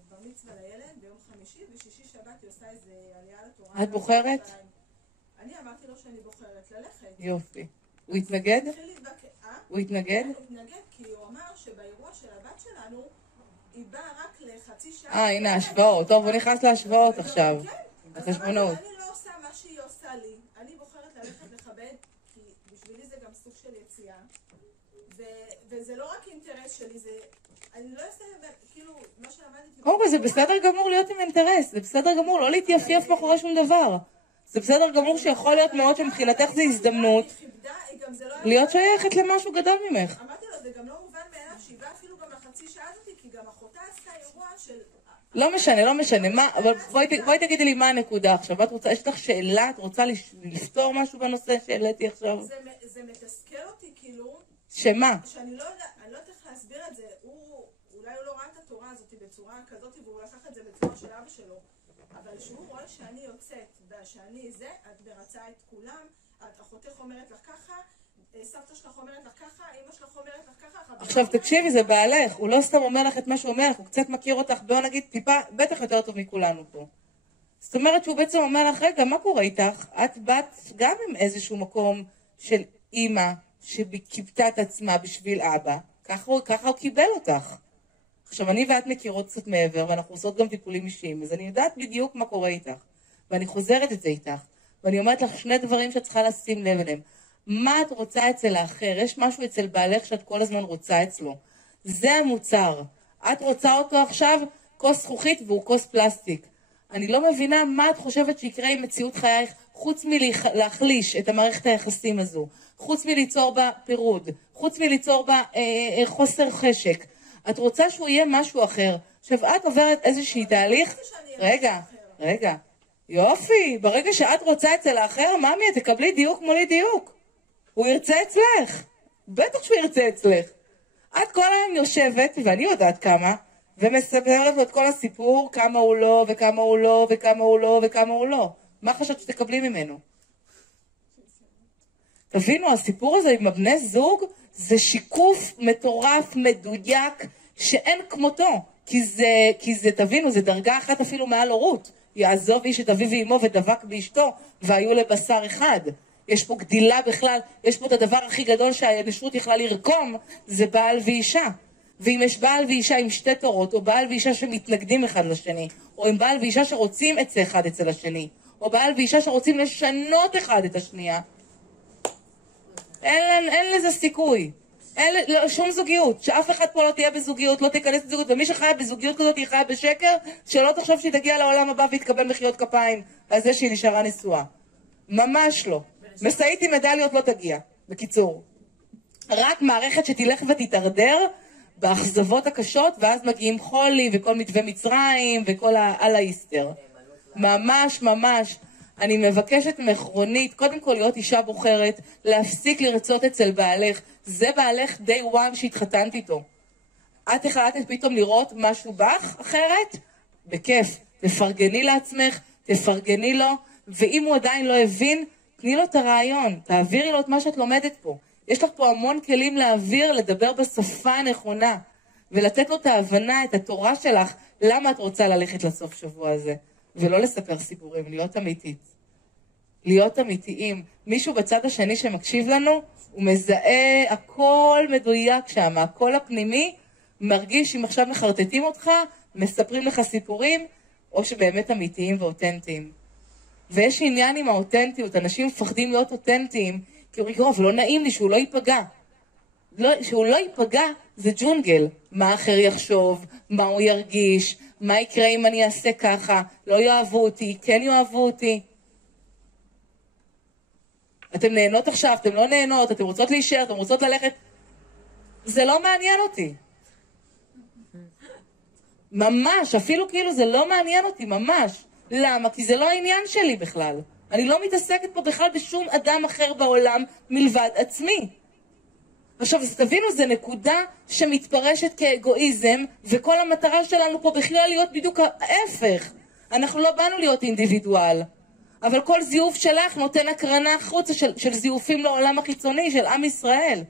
בר מצווה לילד ביום חמישי, ושישי שבת היא עושה איזה עלייה לתורה. את בוחרת? אני אמרתי לו שאני בוחרת ללכת. יופי. הוא התנגד? הוא התנגד? הוא התנגד כי הוא אמר שבאירוע של הבת שלנו היא באה רק לחצי שעה. הנה, השוואות. טוב, הוא נכנס להשוואות עכשיו. אז החשבונות. אני לא עושה מה שהיא עושה לי, אני בוחרת ללכת לכבד, כי בשבילי זה גם סוג של יציאה, וזה לא רק אינטרס שלי, זה... אני לא אעשה, כאילו, מה שלמדתי... קודם כל, זה בסדר גמור להיות עם אינטרס, זה בסדר גמור, לא להתייפייף מאחורי שום דבר. זה בסדר גמור שיכול להיות מאוד שמבחינתך זה הזדמנות להיות שייכת למשהו גדול ממך. אמרתי לו, זה גם לא מובן מאליו שהיא באה אפילו גם לחצי שעה הזאת, כי גם אחותה עשתה אירוע של... לא משנה, מה, אבל בואי תגידי לי מה הנקודה עכשיו. את רוצה, יש לך שאלה? את רוצה לפתור משהו בנושא שהעליתי עכשיו? זה מתסכל אותי, כאילו... שמה? שאני לא יודעת איך להסביר את זה. אולי הוא לא ראה את התורה הזאת בצורה כזאת, והוא לקח את זה בצורה של אבא שלו. אבל שהוא רואה שאני יוצאת, ושאני זה, את מרצה את כולם, אחותך אומרת לך ככה, סבתא שלך אומרת לך ככה, אמא שלך אומרת לך ככה. עכשיו תקשיבי, זה בעלך, הוא לא סתם אומר לך את מה שהוא אומר לך, הוא קצת מכיר אותך, בוא נגיד טיפה, בטח יותר טוב מכולנו פה. זאת אומרת שהוא בעצם אומר לך, רגע, מה קורה איתך? את בת גם עם איזשהו מקום של אמא שקיבתה את עצמה בשביל אבא, ככה הוא קיבל אותך. עכשיו אני ואת מכירות קצת מעבר, ואנחנו עושות גם טיפולים אישיים, אז אני יודעת בדיוק מה קורה איתך, ואני חוזרת את זה איתך, ואני אומרת לך שני דברים שאת צריכה לשים לב אליהם. מה את רוצה אצל האחר? יש משהו אצל בעלך שאת כל הזמן רוצה אצלו. זה המוצר. את רוצה אותו עכשיו, כוס זכוכית והוא כוס פלסטיק. אני לא מבינה מה את חושבת שיקרה עם מציאות חייך, חוץ מלהחליש את המערכת היחסים הזו, חוץ מליצור בה פירוד, חוץ מליצור בה חוסר חשק. את רוצה שהוא יהיה משהו אחר. עכשיו את עוברת איזושהי תהליך. רגע. יופי, ברגע שאת רוצה אצל האחר, ממי, תקבלי דיוק מולי דיוק. הוא ירצה אצלך. בטח שהוא ירצה אצלך. את כל היום יושבת, ואני יודעת כמה, ומספרת לו את כל הסיפור, כמה הוא לא, וכמה הוא לא, וכמה הוא לא, וכמה הוא לא. מה חשבת שתקבלי ממנו? תבינו, הסיפור הזה עם הבני זוג, זה שיקוף מטורף, מדויק, שאין כמותו. כי זה, תבינו, זה דרגה אחת אפילו מעל הורות. יעזוב איש את אביו ואמו ודבק באשתו, והיו לבשר אחד. יש פה גדילה בכלל, יש פה את הדבר הכי גדול שהאנושות יכלה לרקום, זה בעל ואישה. ואם יש בעל ואישה עם שתי תורות, או בעל ואישה שמתנגדים אחד לשני, או עם בעל ואישה שרוצים את זה אחד אצל השני, או בעל ואישה שרוצים לשנות אחד את השנייה, אין לזה סיכוי. אין שום זוגיות, שאף אחד פה לא תהיה בזוגיות, לא תיכנס לזוגיות, ומי שחיה בזוגיות כזאת היא חיה בשקר, שלא תחשוב שהיא תגיע לעולם הבא והתקבל מחיאות כפיים על זה שהיא נשארה נשואה. ממש לא. מסעית עם מדליות לא תגיע, בקיצור. רק מערכת שתלך ותתארדר באכזבות הקשות, ואז מגיעים חולי וכל מתווה מצרים וכל על האיסטר. ממש. אני מבקשת מכרונית, קודם כל להיות אישה בוחרת, להפסיק לרצות אצל בעלך. זה בעלך day one שהתחתנת איתו. את החלטת פתאום לראות משהו בך אחרת? בכיף. תפרגני לעצמך, תפרגני לו, ואם הוא עדיין לא הבין, תני לו את הרעיון, תעבירי לו את מה שאת לומדת פה. יש לך פה המון כלים להעביר, לדבר בשפה הנכונה, ולתת לו את ההבנה, את התורה שלך, למה את רוצה ללכת לסוף שבוע הזה. ולא לספר סיפורים, להיות אמיתית. להיות אמיתיים. מישהו בצד השני שמקשיב לנו, הוא מזהה, הכל מדויק שם, הכל הפנימי, מרגיש אם עכשיו מחרטטים אותך, מספרים לך סיפורים, או שבאמת אמיתיים ואותנטיים. ויש עניין עם האותנטיות, אנשים מפחדים להיות אותנטיים, כי הוא יקרוב, לא נעים לי שהוא לא ייפגע. שהוא לא ייפגע זה ג'ונגל. מה האחר יחשוב, מה הוא ירגיש, מה יקרה אם אני אעשה ככה, לא יאהבו אותי, כן יאהבו אותי. אתם נהנות עכשיו, אתם לא נהנות, אתם רוצות להישאר, אתם רוצות ללכת. זה לא מעניין אותי. ממש, אפילו כאילו זה לא מעניין אותי, ממש. למה? כי זה לא העניין שלי בכלל. אני לא מתעסקת פה בכלל בשום אדם אחר בעולם מלבד עצמי. עכשיו, אז תבינו, זה נקודה שמתפרשת כאגואיזם, וכל המטרה שלנו פה בכלל להיות בדיוק ההפך. אנחנו לא באנו להיות אינדיבידואל. אבל כל זיוף שלך נותן הקרנה החוצה של זיופים לעולם החיצוני, של עם ישראל.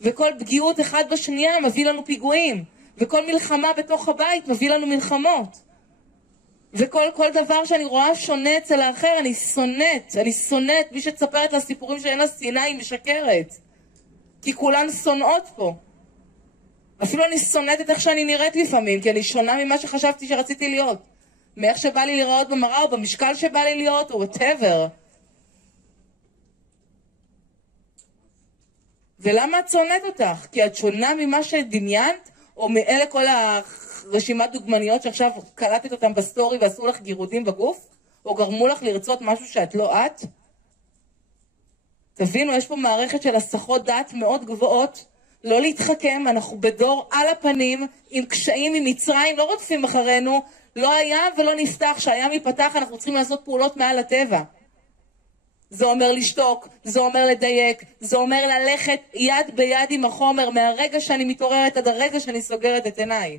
וכל פגיעות אחד בשנייה מביא לנו פיגועים. וכל מלחמה בתוך הבית מביא לנו מלחמות. וכל דבר שאני רואה שונה אצל האחר, אני שונאת. מי שתספרת לסיפורים שאין לה שנאה היא משקרת. כי כולן שונאות פה. אפילו אני שונאת את איך שאני נראית לפעמים, כי אני שונה ממה שחשבתי שרציתי להיות. מאיך שבא לי לראות במראה, או במשקל שבא לי להיות, או whatever. ולמה את שונאת אותך? כי את שונה ממה שדמיינת, או מאלה כל הרשימת דוגמניות שעכשיו קלטת אותם בסטורי ועשו לך גירודים בגוף, או גרמו לך לרצות משהו שאת לא את? תבינו, יש פה מערכת של הסחות דעת מאוד גבוהות, לא להתחכם, אנחנו בדור על הפנים, עם קשיים, עם מצרים, לא רודפים אחרינו, לא היה ולא נפתח, שהים ייפתח, אנחנו צריכים לעשות פעולות מעל הטבע. זה אומר לשתוק, זה אומר לדייק, זה אומר ללכת יד ביד עם החומר, מהרגע שאני מתעוררת עד הרגע שאני סוגרת את עיניי.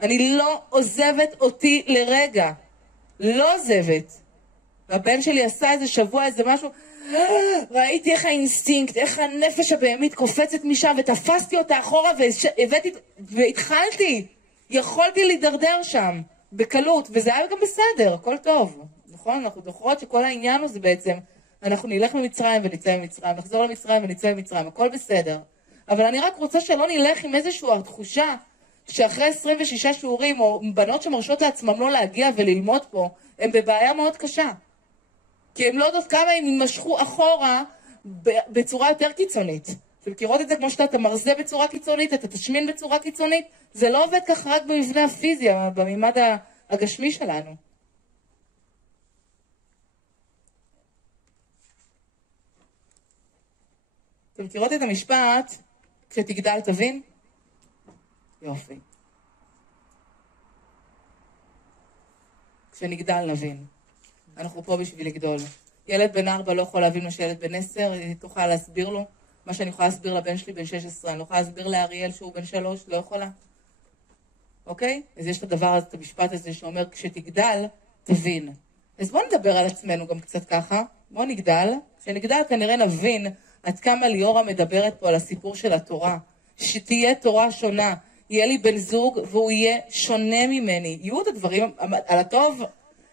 אני לא עוזבת אותי לרגע, לא עוזבת. והבן שלי עשה איזה שבוע, איזה משהו, ראיתי איך האינסטינקט, איך הנפש הבהמית קופצת משם, ותפסתי אותה אחורה והתחלתי, יכולתי להידרדר שם, בקלות, וזה היה גם בסדר, הכל טוב. נכון? אנחנו זוכרות שכל העניין הוא זה בעצם, אנחנו נלך ממצרים ונצא ממצרים, נחזור למצרים ונצא ממצרים, הכל בסדר. אבל אני רק רוצה שלא נלך עם איזושהי תחושה, שאחרי 26 שיעורים, או בנות שמרשות לעצמם לא להגיע וללמוד פה, הם בבעיה מאוד קשה. כי הם לא יודעות כמה הם יימשכו אחורה בצורה יותר קיצונית. אתם מכירות את זה כמו שאתה מרזה בצורה קיצונית, אתה תשמין בצורה קיצונית, זה לא עובד ככה רק במבנה הפיזי, בממד הגשמי שלנו. אתם מכירות את המשפט, כשתגדל תבין? יופי. כשנגדל נבין. אנחנו פה בשביל לגדול. ילד בן 4 לא יכול להבין מה שילד בן 10, היא תוכל להסביר לו. מה שאני יכולה להסביר לבן שלי בן 16, אני לא יכולה להסביר לאריאל שהוא בן 3, לא יכולה. אוקיי? אז יש את הדבר הזה, את המשפט הזה שאומר, כשתגדל, תבין. אז בואו נדבר על עצמנו גם קצת ככה. בואו נגדל. כשנגדל כנראה נבין עד כמה ליאורה מדברת פה על הסיפור של התורה. שתהיה תורה שונה. יהיה לי בן זוג והוא יהיה שונה ממני. יהיו את הדברים על הטוב,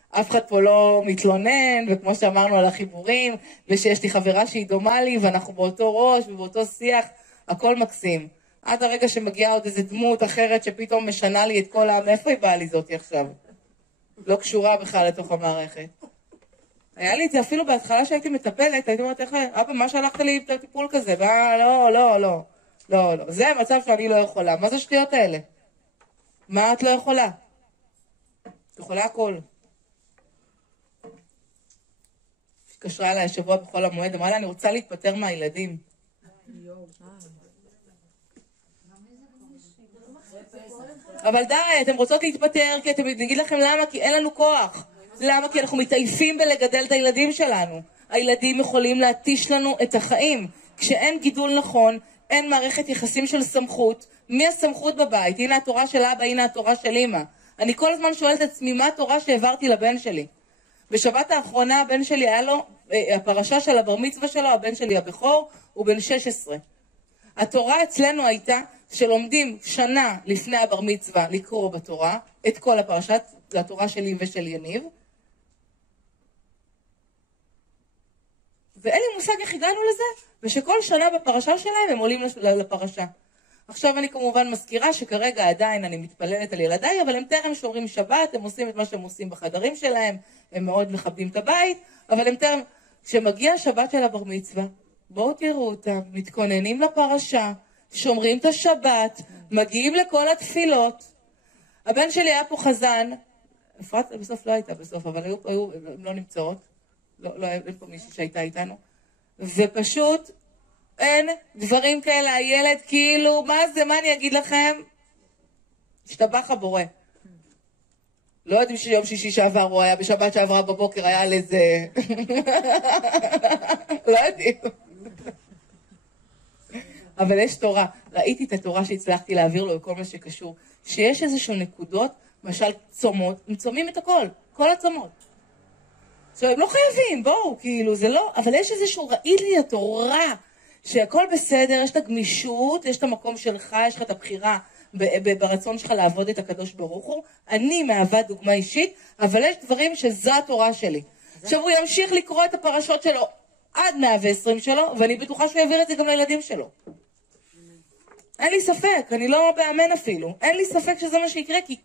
אף אחד פה לא מתלונן, וכמו שאמרנו על החיבורים, ושיש לי חברה שהיא דומה לי, ואנחנו באותו ראש ובאותו שיח, הכל מקסים. עד הרגע שמגיעה עוד איזו דמות אחרת שפתאום משנה לי את כל מאיפה היא באה לי זאתי עכשיו? לא קשורה בכלל לתוך המערכת. היה לי את זה אפילו בהתחלה שהייתי מטפלת, הייתי אומרת, אבא, מה שלחת לי טיפול כזה? לא. זה המצב שאני לא יכולה. מה זה שטויות האלה? מה את לא יכולה? את יכולה הכל. התקשרה אליי השבוע בכל המועד, אמרה לה, אני רוצה להתפטר מהילדים. אבל די, אתם רוצות להתפטר, כי אתם נגיד לכם למה, כי אין לנו כוח. למה? כי אנחנו מתעייפים בלגדל את הילדים שלנו. הילדים יכולים להתיש לנו את החיים. כשאין גידול נכון, אין מערכת יחסים של סמכות. מי הסמכות בבית? הנה התורה של אבא, הנה התורה של אמא. אני כל הזמן שואלת את עצמי, מה התורה שהעברתי לבן שלי? בשבת האחרונה הבן שלי היה לו, הפרשה של הבר מצווה שלו, הבן שלי הבכור, הוא בן 16. התורה אצלנו הייתה שלומדים שנה לפני הבר מצווה לקרוא בתורה, את כל הפרשת, התורה שלי ושל יניב. ואין לי מושג איך הגענו לזה, ושכל שנה בפרשה שלהם הם עולים לפרשה. עכשיו אני כמובן מזכירה שכרגע עדיין אני מתפללת על ילדיי, אבל הם טרם שומרים שבת, הם עושים את מה שהם עושים בחדרים שלהם, הם מאוד מכבדים את הבית, אבל הם טרם, כשמגיע השבת של הבר מצווה, בואו תראו אותם, מתכוננים לפרשה, שומרים את השבת, מגיעים לכל התפילות. הבן שלי היה פה חזן, אפרת בסוף לא הייתה בסוף, אבל הם לא נמצאות, אין פה מישהי שהייתה איתנו, ופשוט אין דברים כאלה, הילד כאילו, מה זה, מה אני אגיד לכם? השתבח הבורא. לא יודעים שיום שישי שעבר הוא היה, בשבת שעברה בבוקר היה על איזה... לא יודעים. אבל יש תורה, ראיתי את התורה שהצלחתי להעביר לו בכל מה שקשור, שיש איזשהו נקודות, למשל צומות, הם צומים את הכל, כל הצומות. עכשיו, הם לא חייבים, בואו, כאילו, זה לא, אבל יש איזשהו, ראית לי התורה, שהכל בסדר, יש את הגמישות, יש את המקום שלך, יש לך את הבחירה ברצון שלך לעבוד את הקדוש ברוך הוא. אני מהווה דוגמה אישית, אבל יש דברים שזו התורה שלי. עכשיו הוא ימשיך לקרוא את הפרשות שלו עד 120 שלו, ואני בטוחה שהוא יעביר את זה גם לילדים שלו. אין לי ספק, אני לא באמן אפילו. אין לי ספק שזה מה שיקרה, כי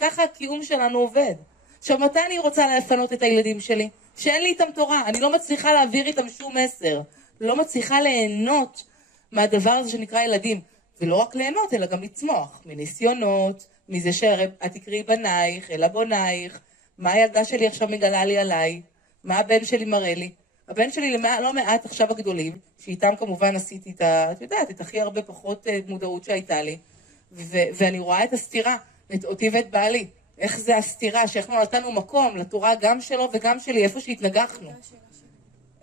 ככה הקיום שלנו עובד. עכשיו, מתי אני רוצה לפנות את הילדים שלי? שאין לי איתם תורה, אני לא מצליחה להעביר איתם שום מסר. לא מצליחה ליהנות מהדבר הזה שנקרא ילדים. ולא רק ליהנות, אלא גם לצמוח. מניסיונות, מזה שאת תקראי בנייך, אלא בונייך. מה הילדה שלי עכשיו מגלה לי עליי? מה הבן שלי מראה לי? הבן שלי לא מעט עכשיו הגדולים, שאיתם כמובן עשיתי את יודעת, את הכי הרבה פחות מודעות שהייתה לי, ואני רואה את הסתירה, אותי ואת בעלי. איך זה הסתירה, שאנחנו נתנו מקום לתורה גם שלו וגם שלי, איפה שהתנגחנו.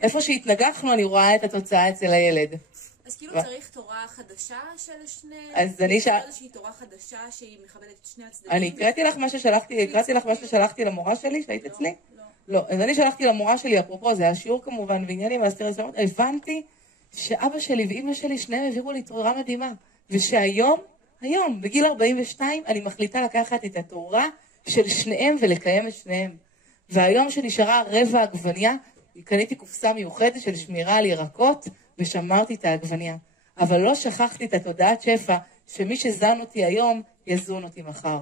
איפה שהתנגחנו אני רואה את התוצאה אצל הילד. אז כאילו צריך תורה חדשה של שני... אז אני איזושהי תורה חדשה שהיא מכבדת את שני הצדדים. אני הקראתי לך מה ששלחתי למורה שלי, שהיית אצלי? לא. אז אני שלחתי למורה שלי, אפרופו, זה היה שיעור כמובן, ועניינים, הבנתי שאבא שלי ואמא שלי, שניהם העבירו לי תורה מדהימה. ושהיום, בגיל 42, אני מחליטה לקחת את התורה של שניהם ולקיים את שניהם. והיום שנשארה רבע עגבניה, קניתי קופסה מיוחדת של שמירה על ירקות, ושמרתי את העגבניה. אבל לא שכחתי את התודעת שפע, שמי שזן אותי היום, יזון אותי מחר.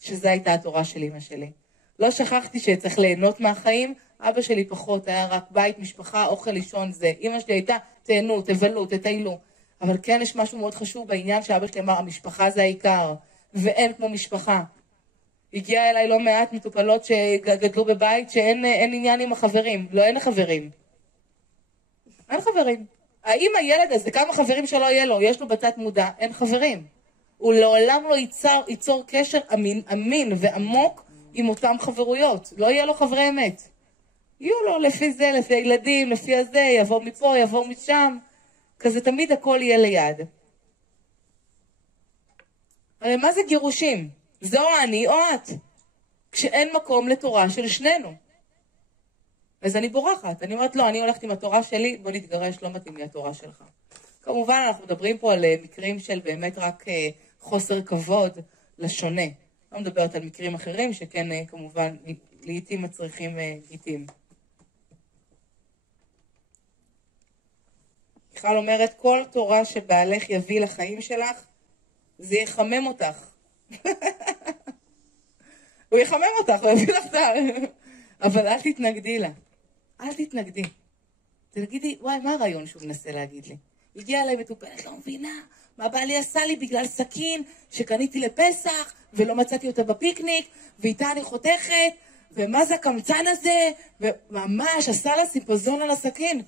שזו הייתה התורה של אמא שלי. לא שכחתי שצריך ליהנות מהחיים, אבא שלי פחות, היה רק בית, משפחה, אוכל לישון זה. אמא שלי הייתה, תהנו, תבלו, תטיילו. אבל כן יש משהו מאוד חשוב בעניין שאבא שלי אמר, המשפחה זה העיקר, ואין כמו משפחה. הגיע אליי לא מעט מטופלות שגדלו בבית שאין עניין עם החברים. לא, אין חברים. אין חברים. האם הילד הזה, כמה חברים שלא יהיה לו, יש לו בתת מודע, אין חברים. הוא לעולם לא ייצור קשר אמין ועמוק עם אותם חברויות. לא יהיה לו חברי אמת. יהיו לו לפי זה, לפי הילדים, לפי הזה, יבוא מפה, יבוא משם. כזה תמיד הכל יהיה ליד. הרי מה זה גירושים? זה או אני או את. כשאין מקום לתורה של שנינו. אז אני בורחת. אני אומרת, לא, אני הולכת עם התורה שלי, בוא נתגרש, לא מתאים לי התורה שלך. כמובן, אנחנו מדברים פה על מקרים של באמת רק חוסר כבוד לשונה. לא מדברת על מקרים אחרים שכן, כמובן, לעתים מצריכים עיתים. מיכל אומרת, כל תורה שבעלך יביא לחיים שלך, זה יחמם אותך. הוא יחמם אותך, הוא יביא לך את ה... אבל אל תתנגדי לה. אל תתנגדי. תגידי, וואי, מה הרעיון שהוא מנסה להגיד לי? הגיעה אליי מטופלת, לא מבינה, מה בעלי עשה לי בגלל סכין שקניתי לפסח, ולא מצאתי אותה בפיקניק, ואיתה אני חותכת, ומה זה הקמצן הזה? וממש עשה לה סימפוזון על הסכין.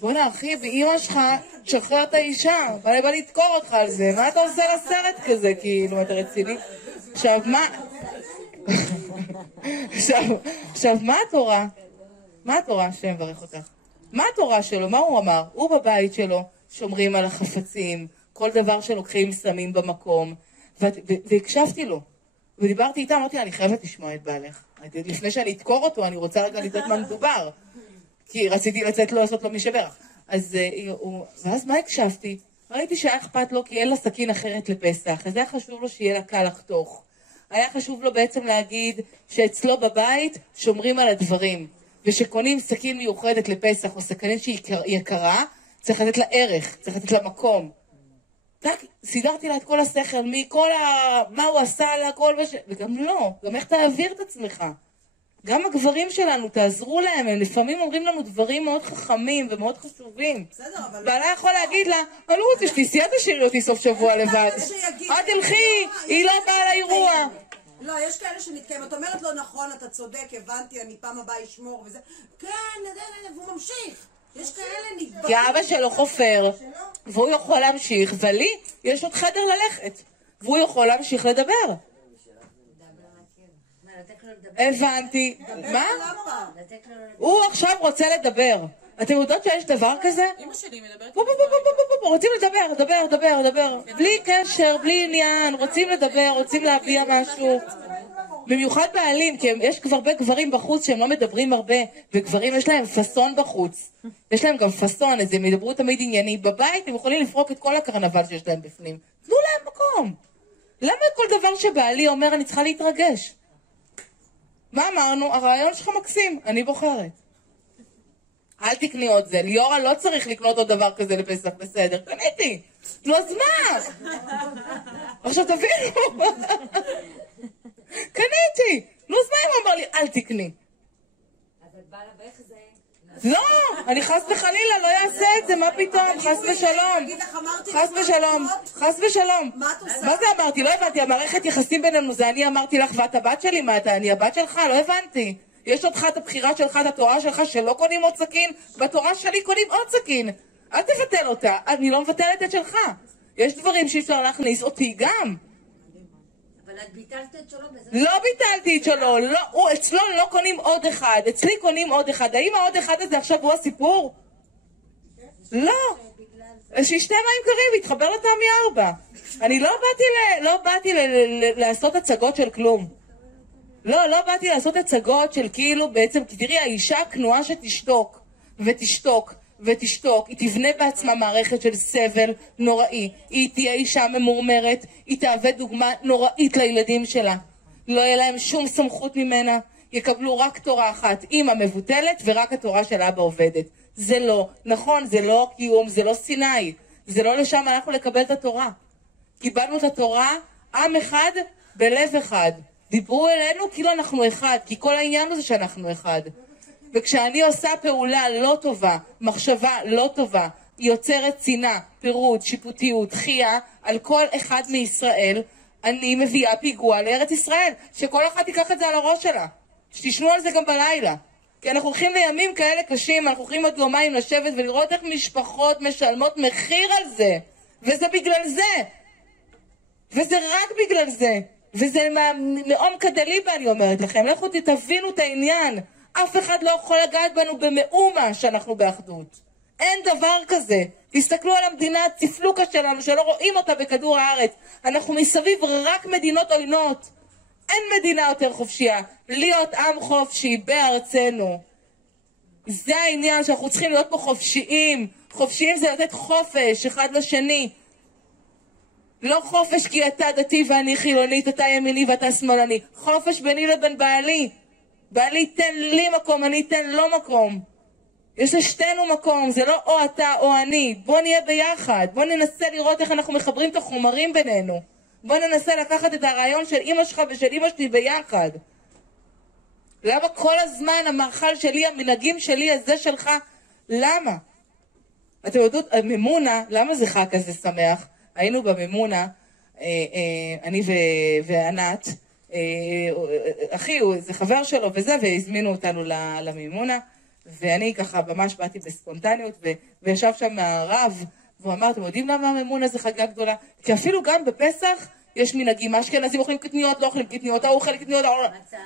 בוא'נה, אחי, באמא שלך, תשחרר את האישה. בא לתקור אותך על זה. מה אתה עושה לסרט כזה? כאילו, אתה רציני? עכשיו, מה התורה? מה התורה? השם ברך אותך. מה התורה שלו? מה הוא אמר? הוא בבית שלו, שומרים על החפצים, כל דבר שלוקחים שמים במקום. והקשבתי לו. ודיברתי איתה, אמרתי, אני חייבת לשמוע את בעלך. לפני שאני אתקור אותו, אני רוצה רגע לדעת מה מדובר. כי רציתי לצאת לו, לעשות לו משברך. ואז מה הקשבתי? ראיתי שהיה אכפת לו כי אין לה סכין אחרת לפסח. אז היה חשוב לו שיהיה לה קל לחתוך. היה חשוב לו בעצם להגיד שאצלו בבית שומרים על הדברים. ושקונים סכין מיוחדת לפסח או סכין שהיא יקרה, צריך לתת לה ערך, צריך לתת לה מקום. סידרתי לה את כל השכל, מה הוא עשה לה, וגם לא, גם איך תעביר את עצמך. גם הגברים שלנו, תעזרו להם, הם לפעמים אומרים לנו דברים מאוד חכמים ומאוד חשובים. בעלה יכול להגיד לה, אני לא רוצה שתיסי, אל תשאירי אותי סוף שבוע לבד. את תלכי, היא לא באה לאירוע. לא, יש כאלה שנתקיים, את אומרת לא נכון, אתה צודק, הבנתי, אני פעם הבאה אשמור וזה. כן, והוא ממשיך. יש כאלה נתבעים. כי אבא שלו חופר, והוא יכול להמשיך, ולי יש עוד חדר ללכת, והוא יכול להמשיך לדבר. הבנתי. מה? הוא עכשיו רוצה לדבר. אתם יודעות שיש דבר כזה? אמא שלי מדברת. רוצים לדבר. בלי קשר, בלי עניין, רוצים לדבר, רוצים להביע משהו. במיוחד בעלים, כי יש כבר הרבה גברים בחוץ שהם לא מדברים הרבה, וגברים יש להם פסון בחוץ. יש להם גם פסון, אז הם ידברו תמיד ענייני. בבית הם יכולים לפרוק את כל הקרנבל שיש להם בפנים. תנו להם מקום. למה כל דבר שבעלי אומר אני צריכה להתרגש? מה אמרנו? הרעיון שלך מקסים, אני בוחרת. אל תקני עוד זה. ליאורה לא צריך לקנות עוד דבר כזה לפסח, בסדר. קניתי. לא זמן. עכשיו תבינו. קניתי. לא זמן הוא אמר לי, אל תקני. אבל בעל הבך זה... לא, אני חס וחלילה, לא יעשה את זה, מה פתאום? חס ושלום. חס ושלום. מה זה אמרתי? לא הבנתי, המערכת יחסים בינינו זה אני אמרתי לך ואת הבת שלי, מה אתה? אני הבת שלך? לא הבנתי. יש אותך את הבחירה שלך, את התורה שלך, שלא קונים עוד סכין, בתורה שלי קונים עוד סכין. אל תבטל אותה, אני לא מבטלת את שלך. יש דברים שאי אפשר להכניס אותי גם. אבל את ביטלת את שלו בזה? לא ביטלתי את שלו, לא, אצלו לא קונים עוד אחד, אצלי קונים עוד אחד. האם העוד אחד הזה עכשיו הוא הסיפור? לא. שישתה מים קרים והתחבר לתמי 4. אני לא באתי לעשות הצגות של כלום. לא באתי לעשות הצגות של כאילו בעצם, תראי, האישה הכנועה שתשתוק ותשתוק ותשתוק, היא תבנה בעצמה מערכת של סבל נוראי, היא תהיה אישה ממורמרת, היא תהווה דוגמה נוראית לילדים שלה, לא יהיה להם שום סמכות ממנה, יקבלו רק תורה אחת, אמא מבוטלת ורק התורה של אבא עובדת. זה לא נכון, זה לא קיום, זה לא סיני, זה לא לשם אנחנו לקבל את התורה. קיבלנו את התורה עם אחד בלב אחד, דיברו אלינו כאילו אנחנו אחד, כי כל העניין הזה שאנחנו אחד. וכשאני עושה פעולה לא טובה, מחשבה לא טובה, היא יוצרת צנעה, פירוד, שיפוטיות, דחייה על כל אחד מישראל, אני מביאה פיגוע לארץ ישראל, שכל אחד תיקח את זה על הראש שלה, שתשנו על זה גם בלילה. כי אנחנו הולכים לימים כאלה קשים, אנחנו הולכים עוד יומיים לשבת ולראות איך משפחות משלמות מחיר על זה, וזה בגלל זה, וזה רק בגלל זה, וזה מעומקא דליבא אני אומרת לכם, לכו תבינו את העניין, אף אחד לא יכול לגעת בנו במאומה שאנחנו באחדות, אין דבר כזה. תסתכלו על המדינה הצפלוקה שלנו שלא רואים אותה בכדור הארץ, אנחנו מסביב רק מדינות עוינות, אין מדינה יותר חופשייה, להיות עם חופשי בארצנו. זה העניין שאנחנו צריכים להיות פה חופשיים. חופשיים זה לתת חופש אחד לשני. לא חופש כי אתה דתי ואני חילונית, אתה ימיני ואתה שמאלני. חופש ביני לבין בעלי. בעלי תן לי מקום, אני אתן לו מקום. יש לשתינו מקום, זה לא או אתה או אני. בוא נהיה ביחד, בוא ננסה לראות איך אנחנו מחברים את החומרים בינינו. בוא ננסה לקחת את הרעיון של אמא שלך ושל אמא שלי ביחד. למה כל הזמן המאכל שלי, המנהגים שלי, הזה שלך? למה? אתם יודעות, ממונה, למה זה חג כזה שמח? היינו בממונה, אני וענת, אחי, זה חבר שלו וזה, והזמינו אותנו לממונה, ואני ככה ממש באתי בספונטניות, וישב שם הרב, והוא אמר, אתם יודעים למה הממונה זה חגה גדולה? כי אפילו גם בפסח יש מנהגים, אשכנזים אוכלים קטניות, לא אוכלים קטניות, הוא אוכל קטניות,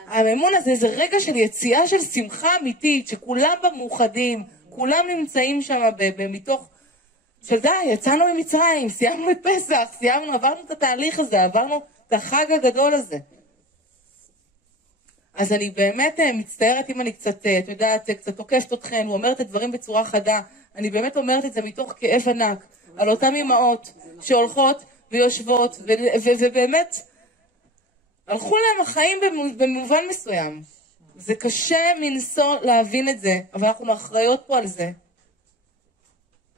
הממונה זה איזה רגע של יציאה של שמחה אמיתית, שכולם במאוחדים, כולם נמצאים שם מתוך, של די, יצאנו ממצרים, סיימנו את פסח, עברנו את התהליך הזה, עברנו את החג הגדול הזה. אז אני באמת מצטערת אם אני קצת, את יודעת, קצת תוקפת אתכם, ואומרת את הדברים בצורה חדה, אני באמת אומרת את זה מתוך כאב ענק, על אותם אמהות שהולכות ויושבות, ובאמת הלכו להם החיים במובן מסוים. זה קשה מנסות להבין את זה, אבל אנחנו אחראיות פה על זה.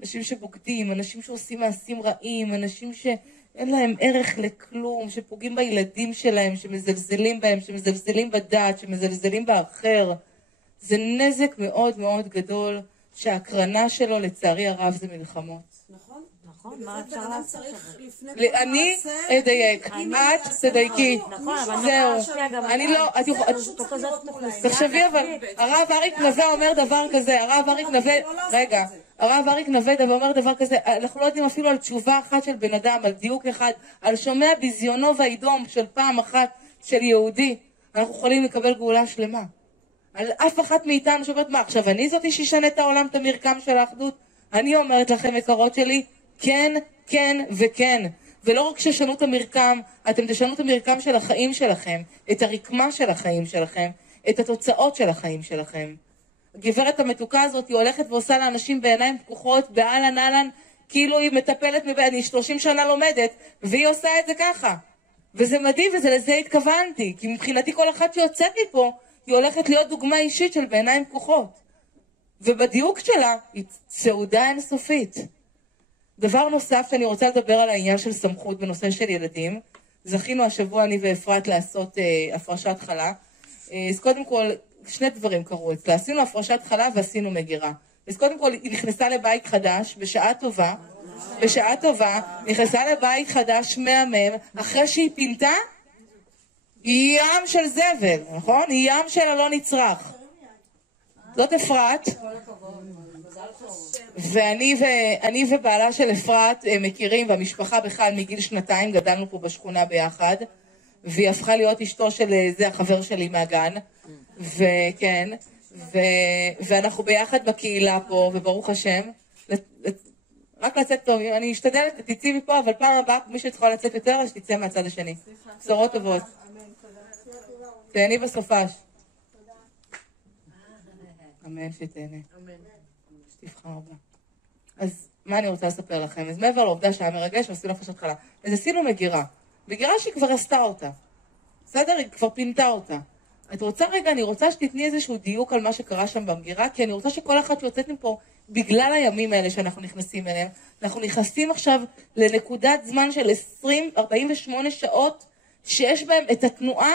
אנשים שבוגדים, אנשים שעושים מעשים רעים, אנשים שאין להם ערך לכלום, שפוגעים בילדים שלהם, שמזלזלים בהם, שמזלזלים בדת, שמזלזלים באחר. זה נזק מאוד מאוד גדול, שההקרנה שלו לצערי הרב זה מלחמות. נכון? נכון, מה אפשר לעשות? אני אדייק, את תדייקי. זהו. אני לא, תחשבי אבל, הרב אריק נווה אומר דבר כזה, הרב אריק נווה אומר דבר כזה, אנחנו לא יודעים אפילו על תשובה אחת של בן אדם, על דיוק אחד, על שומע ביזיונו והידום של פעם אחת של יהודי, אנחנו יכולים לקבל גאולה שלמה. על אף אחת מאיתנו שאומרת, מה עכשיו אני זאתי שישנה את העולם, את המרקם של האחדות? אני אומרת לכם יקרות שלי, כן, כן וכן. ולא רק ששנו את המרקם, אתם תשנו את המרקם של החיים שלכם, את הרקמה של החיים שלכם, את התוצאות של החיים שלכם. הגברת המתוקה הזאת היא הולכת ועושה לאנשים בעיניים פקוחות, באלן אלן, כאילו היא מטפלת, אני 30 שנה לומדת, והיא עושה את זה ככה. וזה מדהים וזה לזה התכוונתי, כי מבחינתי כל אחת שיוצאת מפה, היא הולכת להיות דוגמה אישית של בעיניים פקוחות. ובדיוק שלה היא סעודה אינסופית. דבר נוסף שאני רוצה לדבר על העניין של סמכות בנושא של ילדים. זכינו השבוע אני ואפרת לעשות הפרשת חלה. אז קודם כל, שני דברים קרו אצלה. עשינו הפרשת חלה ועשינו מגירה. אז קודם כל, היא נכנסה לבית חדש בשעה טובה, נכנסה לבית חדש מהמם, אחרי שהיא פינתה, ים של זבל, נכון? ים של הלא נצרך. זאת אפרת. ואני ובעלה של אפרת מכירים, והמשפחה בכלל מגיל 2 גדלנו פה בשכונה ביחד, והיא הפכה להיות אשתו של זה החבר שלי מהגן, וכן, ואנחנו ביחד בקהילה פה, וברוך השם, רק לצאת טוב, אני אשתדלת, תצאי מפה, אבל פעם הבאה מי שצריכה לצאת יותר, אז תצא מהצד השני. בשורות טובות. תהני בסופש. אמן שתהנה. שתבחר בה. אז מה אני רוצה לספר לכם? אז מעבר לעובדה שהיה מרגש, ועשינו נפש התחלה. אז עשינו מגירה. מגירה שהיא כבר עשתה אותה. בסדר? היא כבר פינתה אותה. את רוצה רגע, אני רוצה שתתני איזשהו דיוק על מה שקרה שם במגירה, כי אני רוצה שכל אחד שיוצאת מפה, בגלל הימים האלה שאנחנו נכנסים אליהם, אנחנו נכנסים עכשיו לנקודת זמן של 48 שעות, שיש בהם את התנועה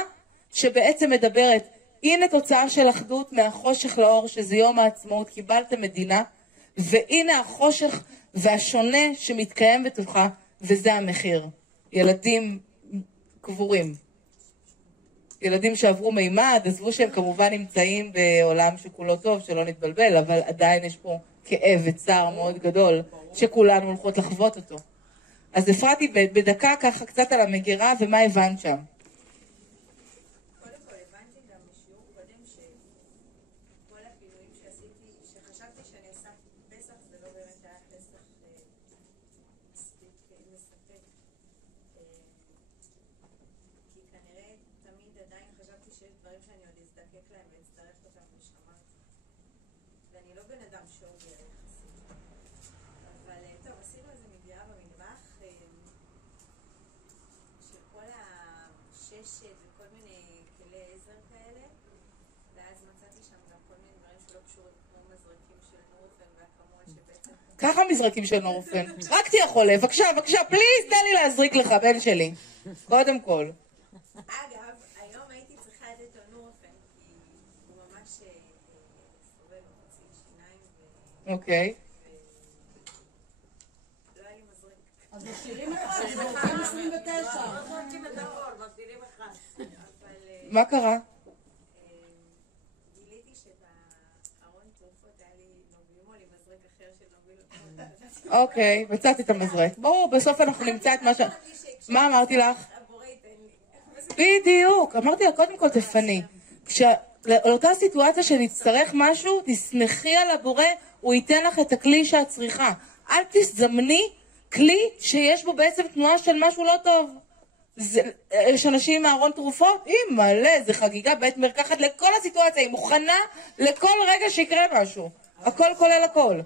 שבעצם מדברת, הנה תוצאה של אחדות מהחושך לאור, שזה יום העצמאות, קיבלתם מדינה, והנה החושך והשונה שמתקיים בתוכה, וזה המחיר. ילדים קבורים. ילדים שעברו מימד, עזבו שהם כמובן נמצאים בעולם שכולו טוב, שלא נתבלבל, אבל עדיין יש פה כאב וצער מאוד גדול, שכולנו הולכות לחוות אותו. אז אפרתי בדקה ככה קצת על המגירה, ומה הבנת שם? וכל מיני כלי עזר כאלה, ואז מצאתי שם גם כל מיני דברים שלא קשורים כמו מזרקים של נורפן והקמול שבעצם... ככה מזרקים של נורפן. רק תהיה חולה, בבקשה, פליז, תן לי להזריק לך, בן שלי. קודם כל. אגב, היום הייתי צריכה לתת לו נורפן, כי הוא ממש סובל מוציא שיניים אוקיי. לא היה לי מזריק. אז משאירים אחד, זה עושים 29. מה קרה? גיליתי שבארון תרופות היה לי נובימול עם מזרק אחר של נובימול. אוקיי, מצאתי את המזרק. ברור, בסוף אנחנו נמצא את מה ש... מה אמרתי לך? בדיוק, אמרתי לה, קודם כל תפני. לאותה סיטואציה שנצטרך משהו, תסמכי על הבורא, הוא ייתן לך את הכלי שאת צריכה. אל תזמני כלי שיש בו בעצם תנועה של משהו לא טוב. יש אנשים מהארון תרופות, היא מלא, זה חגיגה בית מרקחת לכל הסיטואציה, היא מוכנה לכל רגע שיקרה משהו. הכל כולל הכל.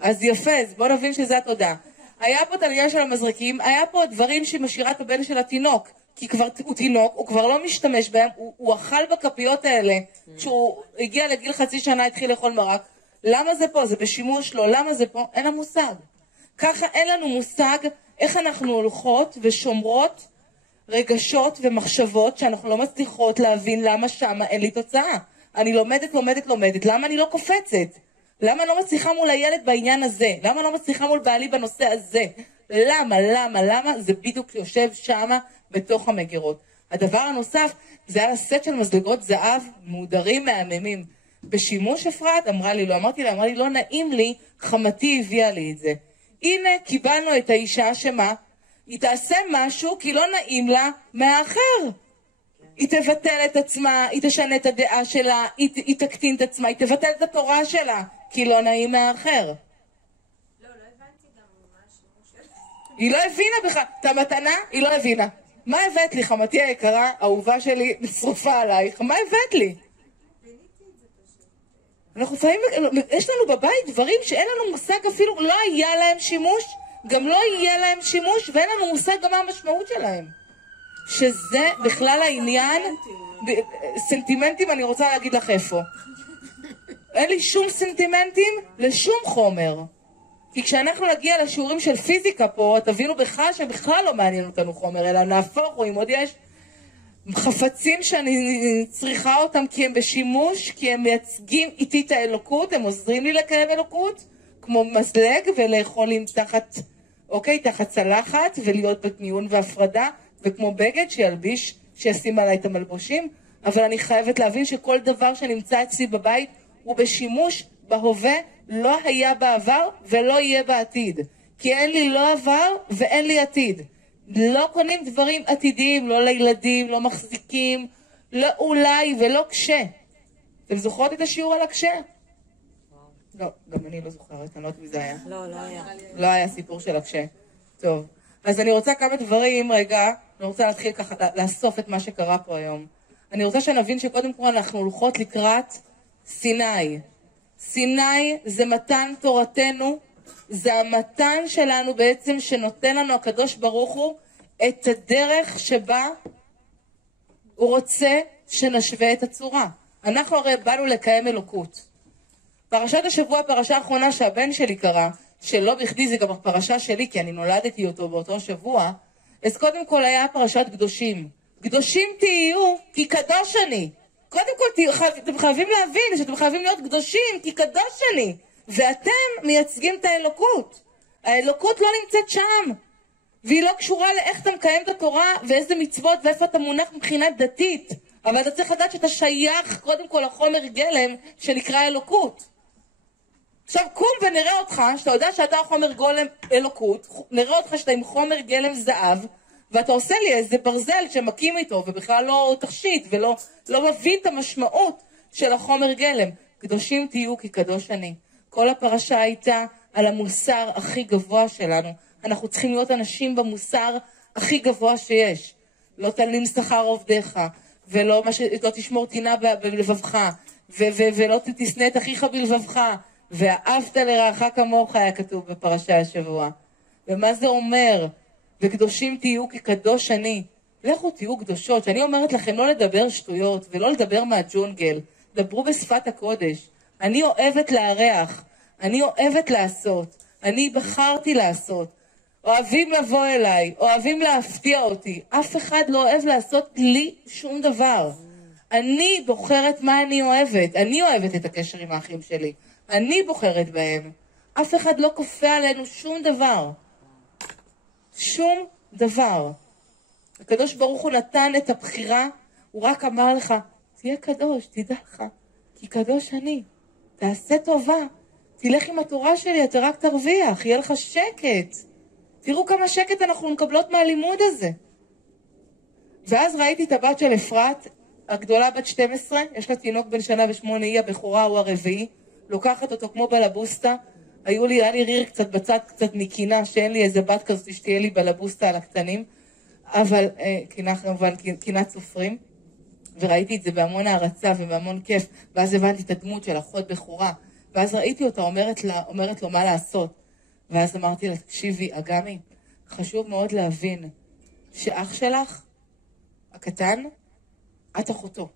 אז יפה, אז בוא נבין שזה התודה. היה פה את העניין של המזרקים, היה פה דברים שמשאירה את הבן של התינוק, כי כבר הוא תינוק, הוא כבר לא משתמש בהם, הוא אכל בכפיות האלה, כשהוא הגיע לגיל חצי שנה התחיל לאכול מרק. למה זה פה? זה בשימוש לו, למה זה פה? אין לנו מושג. ככה אין לנו מושג איך אנחנו הולכות ושומרות רגשות ומחשבות שאנחנו לא מצליחות להבין למה שמה אין לי תוצאה. אני לומדת, למה אני לא קופצת? למה לא מצליחה מול הילד בעניין הזה? למה לא מצליחה מול בעלי בנושא הזה? למה? זה בדיוק יושב שמה בתוך המגירות. הדבר הנוסף, זה היה סט של מזלגות זהב מודרים מהממים. בשימוש אפרת, אמרה לי, לא נעים לי, חמתי הביאה לי את זה. הנה, קיבלנו את האישה שמה? היא תעשה משהו כי לא נעים לה מהאחר. היא תבטל את עצמה, היא תשנה את הדעה שלה, היא תקטין את עצמה, היא תבטל את התורה שלה, כי לא נעים מהאחר. לא הבנתי גם מה השימוש שלה. היא לא הבינה בכלל. את המתנה, היא לא הבינה. מה הבאת לי, חמתי היקרה, אהובה שלי, שרופה עלייך? מה הבאת לי? אנחנו לפעמים, יש לנו בבית דברים שאין לנו מושג אפילו, לא היה להם שימוש, גם לא יהיה להם שימוש, ואין לנו מושג גם מה המשמעות שלהם. שזה בכלל העניין, סנטימנטים אני רוצה להגיד לך איפה. אין לי שום סנטימנטים לשום חומר. כי כשאנחנו נגיע לשיעורים של פיזיקה פה, תבינו בכלל שבכלל לא מעניין אותנו חומר, אלא נהפוך, או אם עוד יש חפצים שאני צריכה אותם כי הם בשימוש, כי הם מייצגים איתי את האלוקות, הם עוזרים לי לקיים אלוקות, כמו מזלג ולאכול עם תחת צלחת ולהיות במיון והפרדה, וכמו בגד שילביש שישים עליי את המלבושים, אבל אני חייבת להבין שכל דבר שנמצא אצלי בבית הוא בשימוש בהווה, לא היה בעבר ולא יהיה בעתיד. כי אין לי לא עבר ואין לי עתיד. לא קונים דברים עתידיים, לא לילדים, לא מחזיקים, לא אולי ולא קשה. אתם זוכרות את השיעור על הקשה? לא, גם אני לא זוכרת, אני לא יודעת מי זה היה. לא היה. לא היה סיפור של הקשה. טוב, אז אני רוצה כמה דברים, רגע, אני רוצה להתחיל ככה, לאסוף את מה שקרה פה היום. אני רוצה שנבין שקודם כל אנחנו הולכות לקראת סיני. סיני זה מתן תורתנו, זה המתן שלנו בעצם שנותן לנו הקדוש ברוך הוא את הדרך שבה הוא רוצה שנשווה את הצורה. אנחנו הרי באנו לקיים אלוקות. פרשת השבוע, פרשה האחרונה שהבן שלי קרא, שלא בכדי זה גם הפרשה שלי, כי אני נולדתי אותו באותו שבוע, אז קודם כל היה פרשת קדושים. קדושים תהיו, כי קדוש אני. קודם כל אתם חייבים להבין שאתם חייבים להיות קדושים, כי קדוש אני. ואתם מייצגים את האלוקות. האלוקות לא נמצאת שם. והיא לא קשורה לאיך אתה מקיים את התורה, ואיזה מצוות, ואיפה אתה מונח מבחינה דתית. אבל אתה צריך לדעת שאתה שייך קודם כל לחומר גלם שנקרא אלוקות. עכשיו קום ונראה אותך, שאתה יודע שאתה חומר גלם אלוקות, נראה אותך שאתה עם חומר גלם זהב, ואתה עושה לי איזה ברזל שמקים איתו, ובכלל לא תכשיט, ולא מבין את המשמעות של החומר גלם. קדושים תהיו כי קדוש אני. כל הפרשה הייתה על המוסר הכי גבוה שלנו. אנחנו צריכים להיות אנשים במוסר הכי גבוה שיש. לא תלין שכר עובדיך, ולא לא תשמור טינה בלבבך, ולא תשנא את אחיך בלבבך, ואהבת לרעך כמוך היה כתוב בפרשה השבוע. ומה זה אומר? וקדושים תהיו כי קדוש אני. לכו תהיו קדושות. שאני אומרת לכם לא לדבר שטויות ולא לדבר מהג'ונגל. דברו בשפת הקודש. אני אוהבת לארח. אני אוהבת לעשות. אני בחרתי לעשות. אוהבים לבוא אליי. אוהבים להפתיע אותי. אף אחד לא אוהב לעשות לי שום דבר. אני בוחרת מה אני אוהבת. אני אוהבת את הקשר עם האחים שלי. אני בוחרת בהם. אף אחד לא כופה עלינו שום דבר. שום דבר. הקדוש ברוך הוא נתן את הבחירה, הוא רק אמר לך, תהיה קדוש, תדע לך, כי קדוש אני. תעשה טובה, תלך עם התורה שלי, אתה רק תרוויח, יהיה לך שקט. תראו כמה שקט אנחנו מקבלות מהלימוד הזה. ואז ראיתי את הבת של אפרת, הגדולה בת 12, יש לה תינוק בן 1.8, היא הבכורה, הוא הרביעי, לוקחת אותו כמו בלבוסטה, היה לי ריר קצת בצד, קצת מקינה, שאין לי איזה בת כזאת שתהיה לי בלבוסטה על הקטנים, אבל קינה כמובן, קינת סופרים, וראיתי את זה בהמון הערצה ובהמון כיף, ואז הבנתי את הדמות של אחות בכורה, ואז ראיתי אותה אומרת לו מה לעשות, ואז אמרתי לה, תקשיבי, אגמי, חשוב מאוד להבין שאח שלך, הקטן, את אחותו.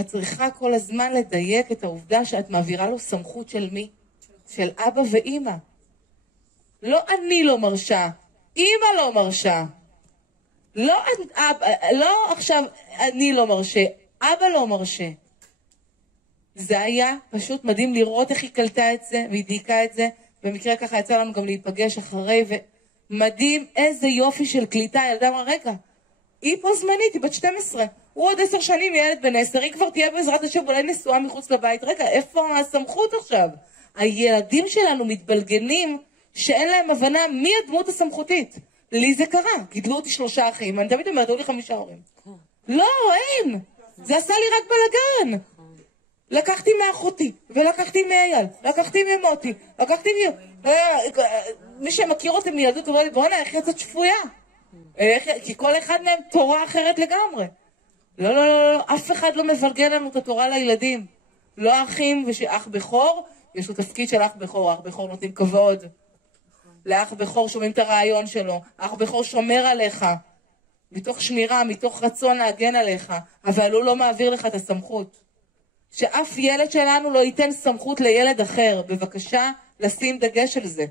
את צריכה כל הזמן לדייק את העובדה שאת מעבירה לו סמכות של מי? של אבא ואמא. לא אני לא מרשה, אמא לא מרשה. לא עכשיו אני לא מרשה, אבא לא מרשה. זה היה פשוט מדהים לראות איך היא קלטה את זה, והיא דייקה את זה. במקרה ככה יצא לנו גם להיפגש אחרי, ומדהים איזה יופי של קליטה. ילדה אמרה, רגע, היא פה זמנית, היא בת 12. הוא עוד 10 שנים ילד בן 10, היא כבר תהיה בעזרת השם, אולי נשואה מחוץ לבית. רגע, איפה הסמכות עכשיו? הילדים שלנו מתבלגנים שאין להם הבנה מי הדמות הסמכותית. לי זה קרה, גידלו אותי 3 אחים, אני תמיד אומרת, היו לי 5 הורים. לא, אין. זה עשה לי רק בלגן. לקחתי מאחותי, ולקחתי מאייל, לקחתי ממוטי, לקחתי מי שמכיר אותם מילדות, אומר לי, בוא'נה, איך יצאת שפויה? כי כל אחד מהם תורה אחרת לגמרי. לא, לא, לא, לא, אף אחד לא מבלגן לנו את התורה לילדים. לא אחים ושאח בכור, יש לו תפקיד של אח בכור, אח בכור נותנים כבוד. לאח בכור שומעים את הרעיון שלו, אח בכור שומר עליך, מתוך שמירה, מתוך רצון להגן עליך, אבל הוא לא מעביר לך את הסמכות. שאף ילד שלנו לא ייתן סמכות לילד אחר, בבקשה לשים דגש על זה.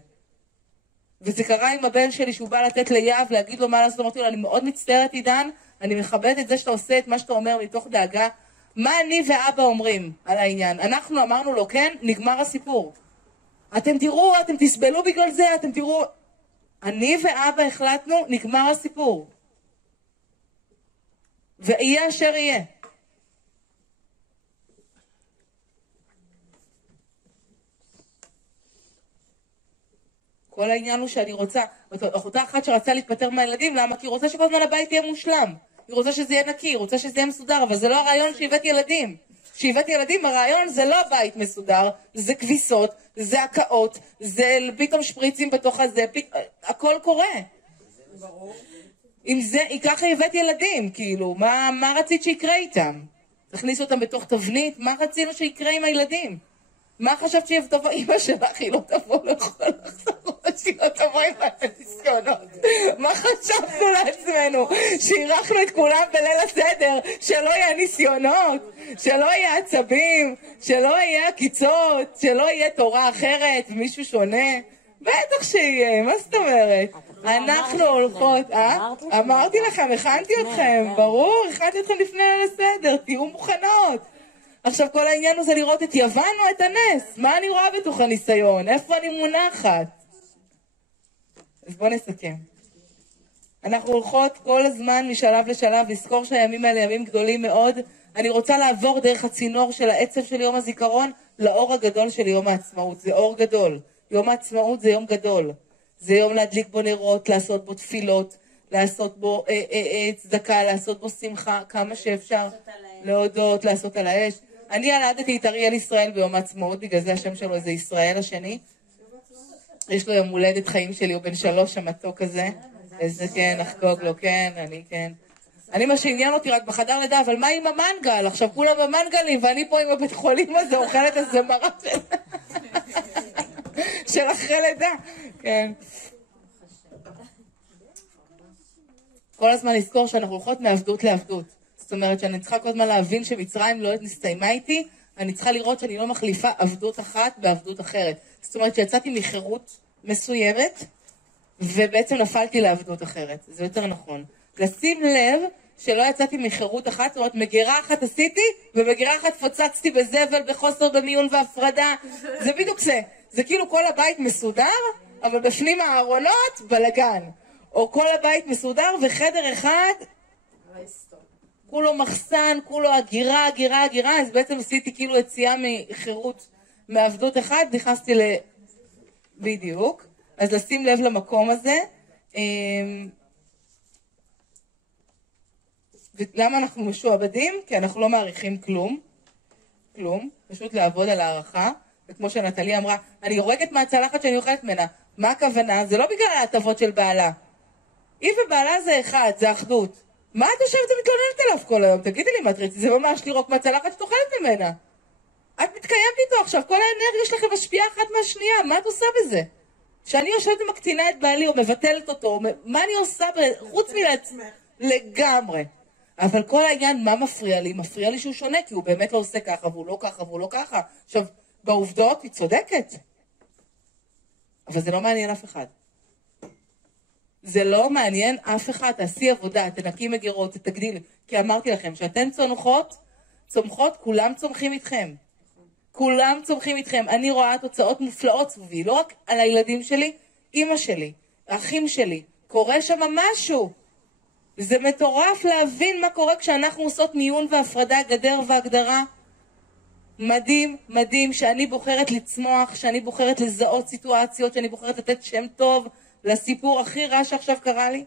וזה קרה עם הבן שלי שהוא בא לתת ליאב, להגיד לו מה לעשות, אמרתי לו, אני מאוד מצטערת עידן, אני מכבדת את זה שאתה עושה את מה שאתה אומר מתוך דאגה. מה אני ואבא אומרים על העניין? אנחנו אמרנו לו, כן, נגמר הסיפור. אתם תראו, אתם תסבלו בגלל זה, אתם תראו. אני ואבא החלטנו, נגמר הסיפור. ויהיה אשר יהיה. כל העניין הוא שאני רוצה, אחותה אחת שרצה להתפטר מהילדים, למה? כי היא רוצה שכל הזמן הבית יהיה מושלם. היא רוצה שזה יהיה נקי, היא רוצה שזה יהיה מסודר, אבל זה לא הרעיון שהבאתי ילדים. שהבאתי ילדים, הרעיון זה לא בית מסודר, זה כביסות, זה הקאות, זה פתאום שפריצים בתוך הזה, הכל קורה. עם זה, ככה הבאתי ילדים, כאילו, מה רצית שיקרה איתם? תכניס אותם בתוך תבנית, מה רצינו שיקרה עם הילדים? מה חשבת שהיא תבוא אמא שלך? היא לא תבוא לכל החזרות, שהיא לא תבוא עם הניסיונות. מה חשבנו לעצמנו? שהירחנו את כולם בליל הסדר, שלא יהיה ניסיונות, שלא יהיה עצבים, שלא יהיה עקיצות, שלא יהיה תורה אחרת, מישהו שונה. בטח שיהיה, מה זאת אומרת? אנחנו הולכות, אמרתי לכם, הכנתי אתכם, ברור, הכנתי אתכם לפני ליל הסדר, תהיו מוכנות. עכשיו כל העניין הוא זה לראות את יוון או את הנס. מה אני רואה בתוך הניסיון? איפה אני מונחת? אז בואו נסכם. אנחנו הולכות כל הזמן משלב לשלב, לזכור שהימים האלה ימים גדולים מאוד. אני רוצה לעבור דרך הצינור של העצב של יום הזיכרון לאור הגדול של יום העצמאות. זה אור גדול. יום העצמאות זה יום גדול. זה יום להדליק בו נרות, לעשות בו תפילות, לעשות בו צדקה, לעשות בו שמחה, כמה שאפשר. להודות, לעשות על האש. אני ילדתי את אריאל ישראל ביום העצמאות, בגלל זה השם שלו זה ישראל השני. יש לו יום הולדת חיים שלי, הוא בן 3, המתוק הזה. איזה כן, נחגוג לו, כן, אני כן. אני מה שעניין אותי רק בחדר לידה, אבל מה עם המנגל? עכשיו כולם במנגלים, ואני פה עם הבית חולים הזה, אוכלת איזה מרק של אחרי לידה. כן. כל הזמן לזכור שאנחנו הולכות מעבדות לעבדות. זאת אומרת שאני צריכה כל הזמן להבין שמצרים לא נסתיימה איתי, אני צריכה לראות שאני לא מחליפה עבדות אחת בעבדות אחרת. זאת אומרת שיצאתי מחירות מסוימת, ובעצם נפלתי לעבדות אחרת. זה יותר נכון. לשים לב שלא יצאתי מחירות אחת, זאת אומרת מגירה אחת עשיתי, ומגירה אחת פוצצתי בזבל, בחוסר, במיון והפרדה. זה בדיוק זה. זה כאילו כל הבית מסודר, אבל בפנים הארונות בלגן. או כל הבית מסודר וחדר אחד כולו מחסן, כולו הגירה, אז בעצם עשיתי כאילו יציאה מחירות מעבדות אחד, נכנסתי בדיוק, אז לשים לב למקום הזה. למה אנחנו משועבדים? כי אנחנו לא מעריכים כלום, פשוט לעבוד על הערכה, וכמו שנטלי אמרה, אני יורקת מהצלחת שאני אוכלת ממנה. מה הכוונה? זה לא בגלל ההטבות של בעלה. היא ובעלה זה אחד, זה אחדות. מה את יושבת ומתלוננת עליו כל היום? תגידי לי, מטריצי, זה ממש לירוק מהצלחת שאת אוכלת ממנה. את מתקיימת איתו עכשיו, כל האנרגיה שלכם משפיעה אחת מהשנייה, מה את עושה בזה? שאני יושבת ומקטינה את בעלי או מבטלת אותו, מה אני עושה חוץ מלעצמך? לגמרי. אבל כל העניין, מה מפריע לי? מפריע לי שהוא שונה, כי הוא באמת לא עושה ככה, והוא לא ככה, והוא לא ככה. עכשיו, בעובדות היא צודקת. אבל זה לא מעניין אף אחד. זה לא מעניין אף אחד, תעשי עבודה, תנקי מגירות, תגדילי. כי אמרתי לכם, שאתן צומחות, כולם צומחים איתכם. כולם צומחים איתכם. אני רואה תוצאות מופלאות סביבי, לא רק על הילדים שלי, אמא שלי, האחים שלי. קורה שם משהו. זה מטורף להבין מה קורה כשאנחנו עושות מיון והפרדה, גדר והגדרה. מדהים, מדהים, שאני בוחרת לצמוח, שאני בוחרת לזהות סיטואציות, שאני בוחרת לתת שם טוב לסיפור הכי רע שעכשיו קרה לי.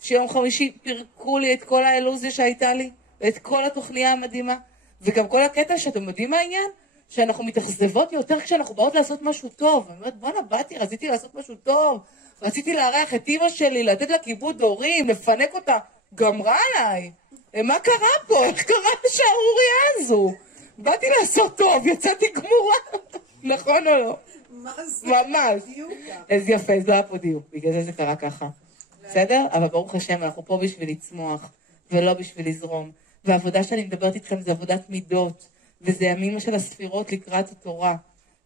שיום חמישי פירקו לי את כל האלוזיה שהייתה לי, ואת כל התוכניה המדהימה, וגם כל הקטע שאתם יודעים מה העניין? שאנחנו מתאכזבות יותר כשאנחנו באות לעשות משהו טוב. אני אומרת, בוא'נה, באתי, רציתי לעשות משהו טוב, רציתי לארח את אמא שלי, לתת לה כיבוד הורים, לפנק אותה, גמרה עליי. מה קרה פה? איך קרה השערורייה הזו? באתי לעשות טוב, יצאתי גמורה. נכון או לא? מה זה? ממש. איזה יפה, זה לא היה פה דיוק, בגלל זה קרה ככה. בסדר? אבל ברוך השם, אנחנו פה בשביל לצמוח, ולא בשביל לזרום. והעבודה שאני מדברת איתכם זה עבודת מידות, וזה ימים של הספירות לקראת התורה.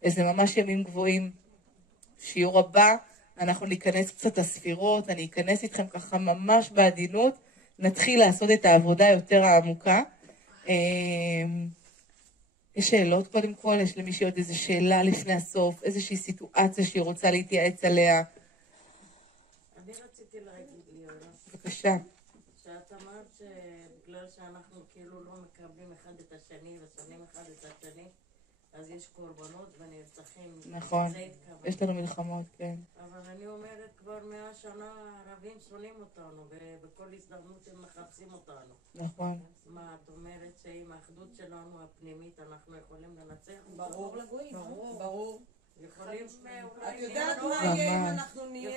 וזה ממש ימים גבוהים. שיעור הבא, אנחנו ניכנס קצת לספירות, אני אכנס איתכם ככה ממש בעדינות, נתחיל לעשות את העבודה יותר העמוקה. יש שאלות קודם כל, יש למישהי עוד איזו שאלה לפני הסוף, איזושהי סיטואציה שהיא רוצה להתייעץ עליה. אני רציתי להגיד לי, בבקשה. שאת אמרת שבגלל בגלל שאנחנו כאילו לא מקבלים אחד את השני ושונאים אחד את השני, אז יש קורבנות ונרצחים. נכון, זה התכוון. יש לנו מלחמות, כן. אבל אני אומרת, כבר 100 שנה הערבים שונאים אותנו, ובכל הזדמנות הם מחפשים אותנו. נכון. מה, את אומרת שעם האחדות שלנו הפנימית אנחנו יכולים לנצח? ברור, ברור. יכולים אולי... את יודעת מה יהיה אם אנחנו נהיה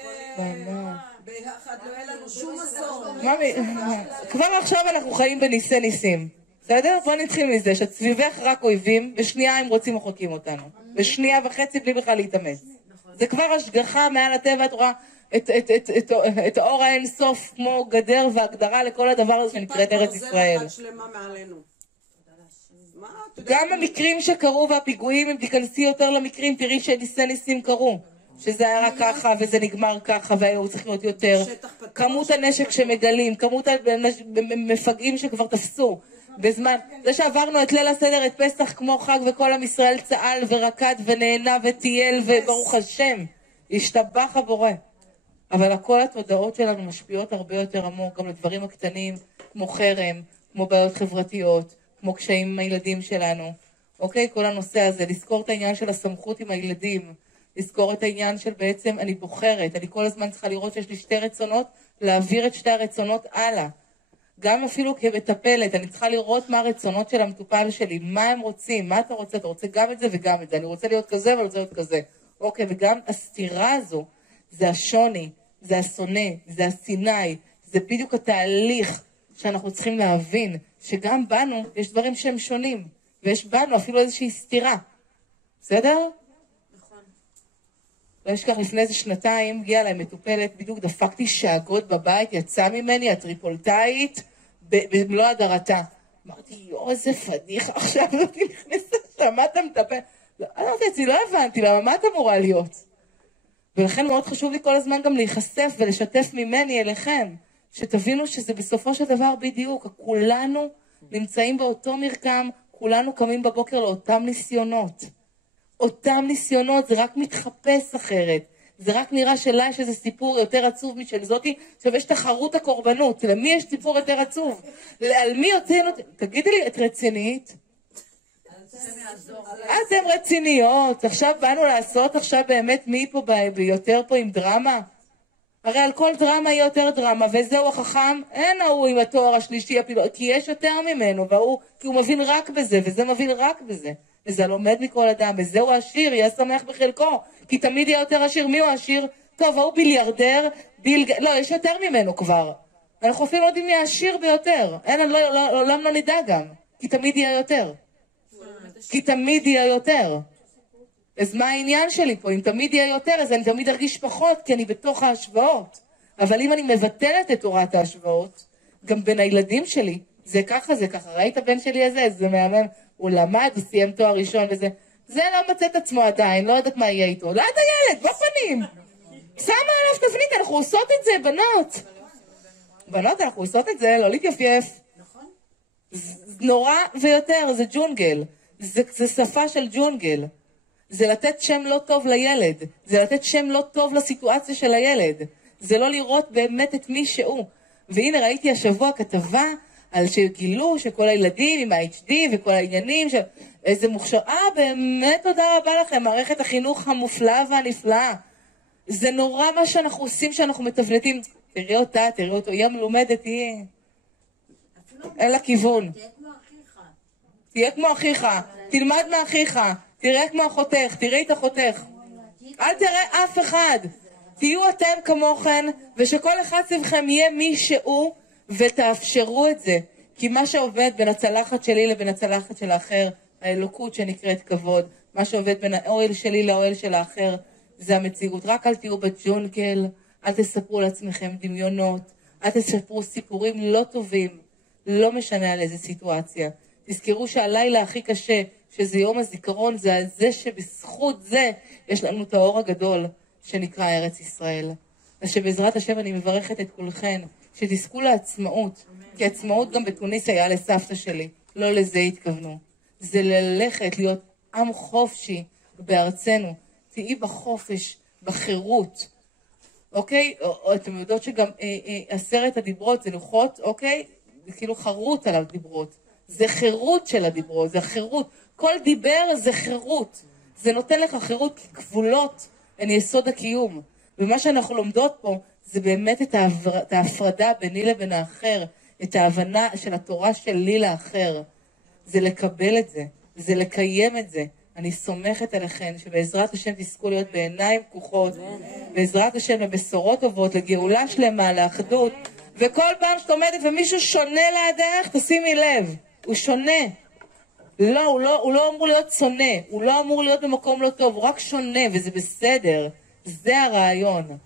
ביחד, לא יהיה לנו שום אסון. כבר עכשיו אנחנו חיים בניסי ניסים. בסדר? בוא נתחיל מזה, שסביבך רק אויבים, בשנייה הם רוצים מוחקים אותנו. בשנייה וחצי בלי בכלל להתאמץ. זה כבר השגחה מעל הטבע, את רואה את האור האין סוף כמו גדר והגדרה לכל הדבר הזה שנקראת ארץ ישראל. גם המקרים שקרו והפיגועים, אם תיכנסי יותר למקרים, תראי שניסי ניסים קרו. שזה היה רק ככה וזה נגמר ככה והיו צריכים להיות יותר. כמות הנשק שמגלים, כמות המפגעים שכבר תפסו. בזמן, זה שעברנו את ליל הסדר, את פסח כמו חג וכל עם ישראל צעל ורקד ונהנה וטייל וברוך השם, השתבח הבורא. אבל הכל התודעות שלנו משפיעות הרבה יותר עמוק, גם לדברים הקטנים, כמו חרם, כמו בעיות חברתיות, כמו קשיים עם הילדים שלנו. אוקיי? כל הנושא הזה, לזכור את העניין של הסמכות עם הילדים, לזכור את העניין של בעצם אני בוחרת, אני כל הזמן צריכה לראות שיש לי שתי רצונות, להעביר את שתי הרצונות הלאה. גם אפילו כמטפלת, אני צריכה לראות מה הרצונות של המטופל שלי, מה הם רוצים, מה אתה רוצה? אתה רוצה גם את זה וגם את זה, אני רוצה להיות כזה ואני רוצה להיות כזה. אוקיי, וגם הסתירה הזו, זה השוני, זה השונא, זה הסיני, זה בדיוק התהליך שאנחנו צריכים להבין, שגם בנו יש דברים שהם שונים, ויש בנו אפילו איזושהי סתירה. בסדר? נכון. לא אשכח, לפני איזה שנתיים, הגיעה להם מטופלת, בדיוק דפקתי שאגות בבית, יצא ממני הטריפולטאית, במלוא הדרתה. אמרתי, איזה פדיחה, עכשיו זאת נכנסת שם, מה אתה מטפל? אמרתי, לא הבנתי, למה, מה אתה אמורה להיות? ולכן מאוד חשוב לי כל הזמן גם להיחשף ולשתף ממני אליכם, שתבינו שזה בסופו של דבר בדיוק, כולנו נמצאים באותו מרקם, כולנו קמים בבוקר לאותם ניסיונות. אותם ניסיונות, זה רק מתחפש אחרת. זה רק נראה שלה יש איזה סיפור יותר עצוב משל זאתי, עכשיו יש תחרות הקורבנות, למי יש סיפור יותר עצוב? על מי יוצאים? תגידי לי, את רצינית? אתם רציניות, עכשיו באנו לעשות עכשיו באמת מי פה ביותר פה עם דרמה? הרי על כל דרמה היא יותר דרמה, וזהו החכם, אין ההוא עם התואר השלישי, כי יש יותר ממנו, כי הוא מבין רק בזה, וזה מבין רק בזה. וזה לומד מכל אדם, וזהו העשיר, יהיה שמח בחלקו, כי תמיד יהיה יותר עשיר. מי הוא העשיר? טוב, ההוא ביליארדר, לא, יש יותר ממנו כבר. אנחנו אפילו לא יודעים מי העשיר ביותר. לעולם לא נדע גם, כי תמיד יהיה יותר. כי תמיד יהיה יותר. אז מה העניין שלי פה? אם תמיד יהיה יותר, אז אני תמיד ארגיש פחות, כי אני בתוך ההשוואות. אבל אם אני מבטלת את תורת ההשוואות, גם בין הילדים שלי, זה ככה, זה ככה. ראית הבן שלי הזה? זה מהמם. הוא למד, הוא סיים תואר ראשון וזה. זה לא מצא את עצמו עדיין, לא יודעת מה יהיה איתו. לא עד הילד, בפנים. שמה עליו תבנית, אנחנו עושות את זה, בנות. בנות, אנחנו עושות את זה, לא להתייפייף. זה נורא ויותר, זה ג'ונגל. זה שפה של ג'ונגל. זה לתת שם לא טוב לילד. זה לתת שם לא טוב לסיטואציה של הילד. זה לא לראות באמת את מי שהוא. והנה ראיתי השבוע כתבה על שגילו שכל הילדים עם ה-HD וכל העניינים, איזה מוכשר, באמת תודה רבה לכם, מערכת החינוך המופלאה והנפלאה. זה נורא מה שאנחנו עושים, שאנחנו מתבנתים. תראי אותה, תראי אותו, היא המלומדת, היא... אין לה כיוון. תהיה כמו אחיך, תלמד מאחיך, תראה כמו אחותך, תראי את אחותך. אל תראה אף אחד. תהיו אתם כמוכן, ושכל אחד סביבכם יהיה מי שהוא, ותאפשרו את זה. כי מה שעובד בין הצלחת שלי לבין הצלחת של האחר, האלוקות שנקראת כבוד, מה שעובד בין האוהל שלי לאוהל של האחר, זה המציאות. רק אל תהיו בג'ונגל, אל תספרו לעצמכם דמיונות, אל תספרו סיפורים לא טובים, לא משנה על איזה סיטואציה. תזכרו שהלילה הכי קשה, שזה יום הזיכרון, זה זה שבזכות זה יש לנו את האור הגדול שנקרא ארץ ישראל. ושבעזרת השם אני מברכת את כולכן, שתזכו לעצמאות, כי עצמאות גם בתוניס היה לסבתא שלי, לא לזה התכוונו. זה ללכת, להיות עם חופשי בארצנו, תהי בחופש, בחירות, אוקיי? אתם יודעות שגם 10 הדיברות זה לוחות, אוקיי? כאילו חרוט על הדיברות. זה חירות של הדיברות, זה חירות. כל דיבר זה חירות. זה נותן לך חירות, כי גבולות הן יסוד הקיום. ומה שאנחנו לומדות פה, זה באמת את ההפרדה ביני לבין האחר, את ההבנה של התורה שלי לאחר. זה לקבל את זה, זה לקיים את זה. אני סומכת עליכן שבעזרת השם תזכו להיות בעיניים פקוחות, בעזרת השם לבשורות טובות, לגאולה שלמה, לאחדות. וכל פעם שאת עומדת ומישהו שונה לידך, תשימי לב, הוא שונה. לא, הוא לא אמור להיות שונא, הוא לא אמור להיות במקום לא טוב, הוא רק שונה וזה בסדר. זה הרעיון,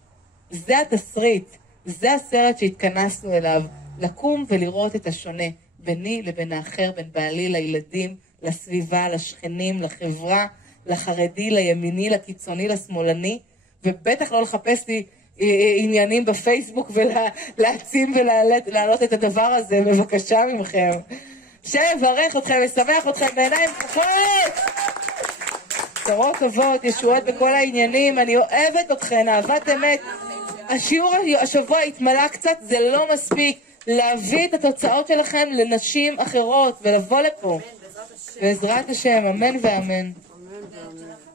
זה התסריט, זה הסרט שהתכנסנו אליו, לקום ולראות את השונה, ביני לבין האחר, בין בעלי לילדים, לסביבה, לשכנים, לחברה, לחרדי, לימיני, לקיצוני, לשמאלני, ובטח לא לחפש לי עניינים בפייסבוק ולהעצים ולהעלות את הדבר הזה, בבקשה ממכם. שברך אתכם ושמח אתכם בעיניים פקוחות. בשורות טובות, ישועות בכל העניינים, אני אוהבת אתכן, אהבת אמת. השיעור השבוע התמלא קצת, זה לא מספיק. להביא את התוצאות שלכם לנשים אחרות ולבוא לפה. בעזרת השם, אמן ואמן. אמן ואמן.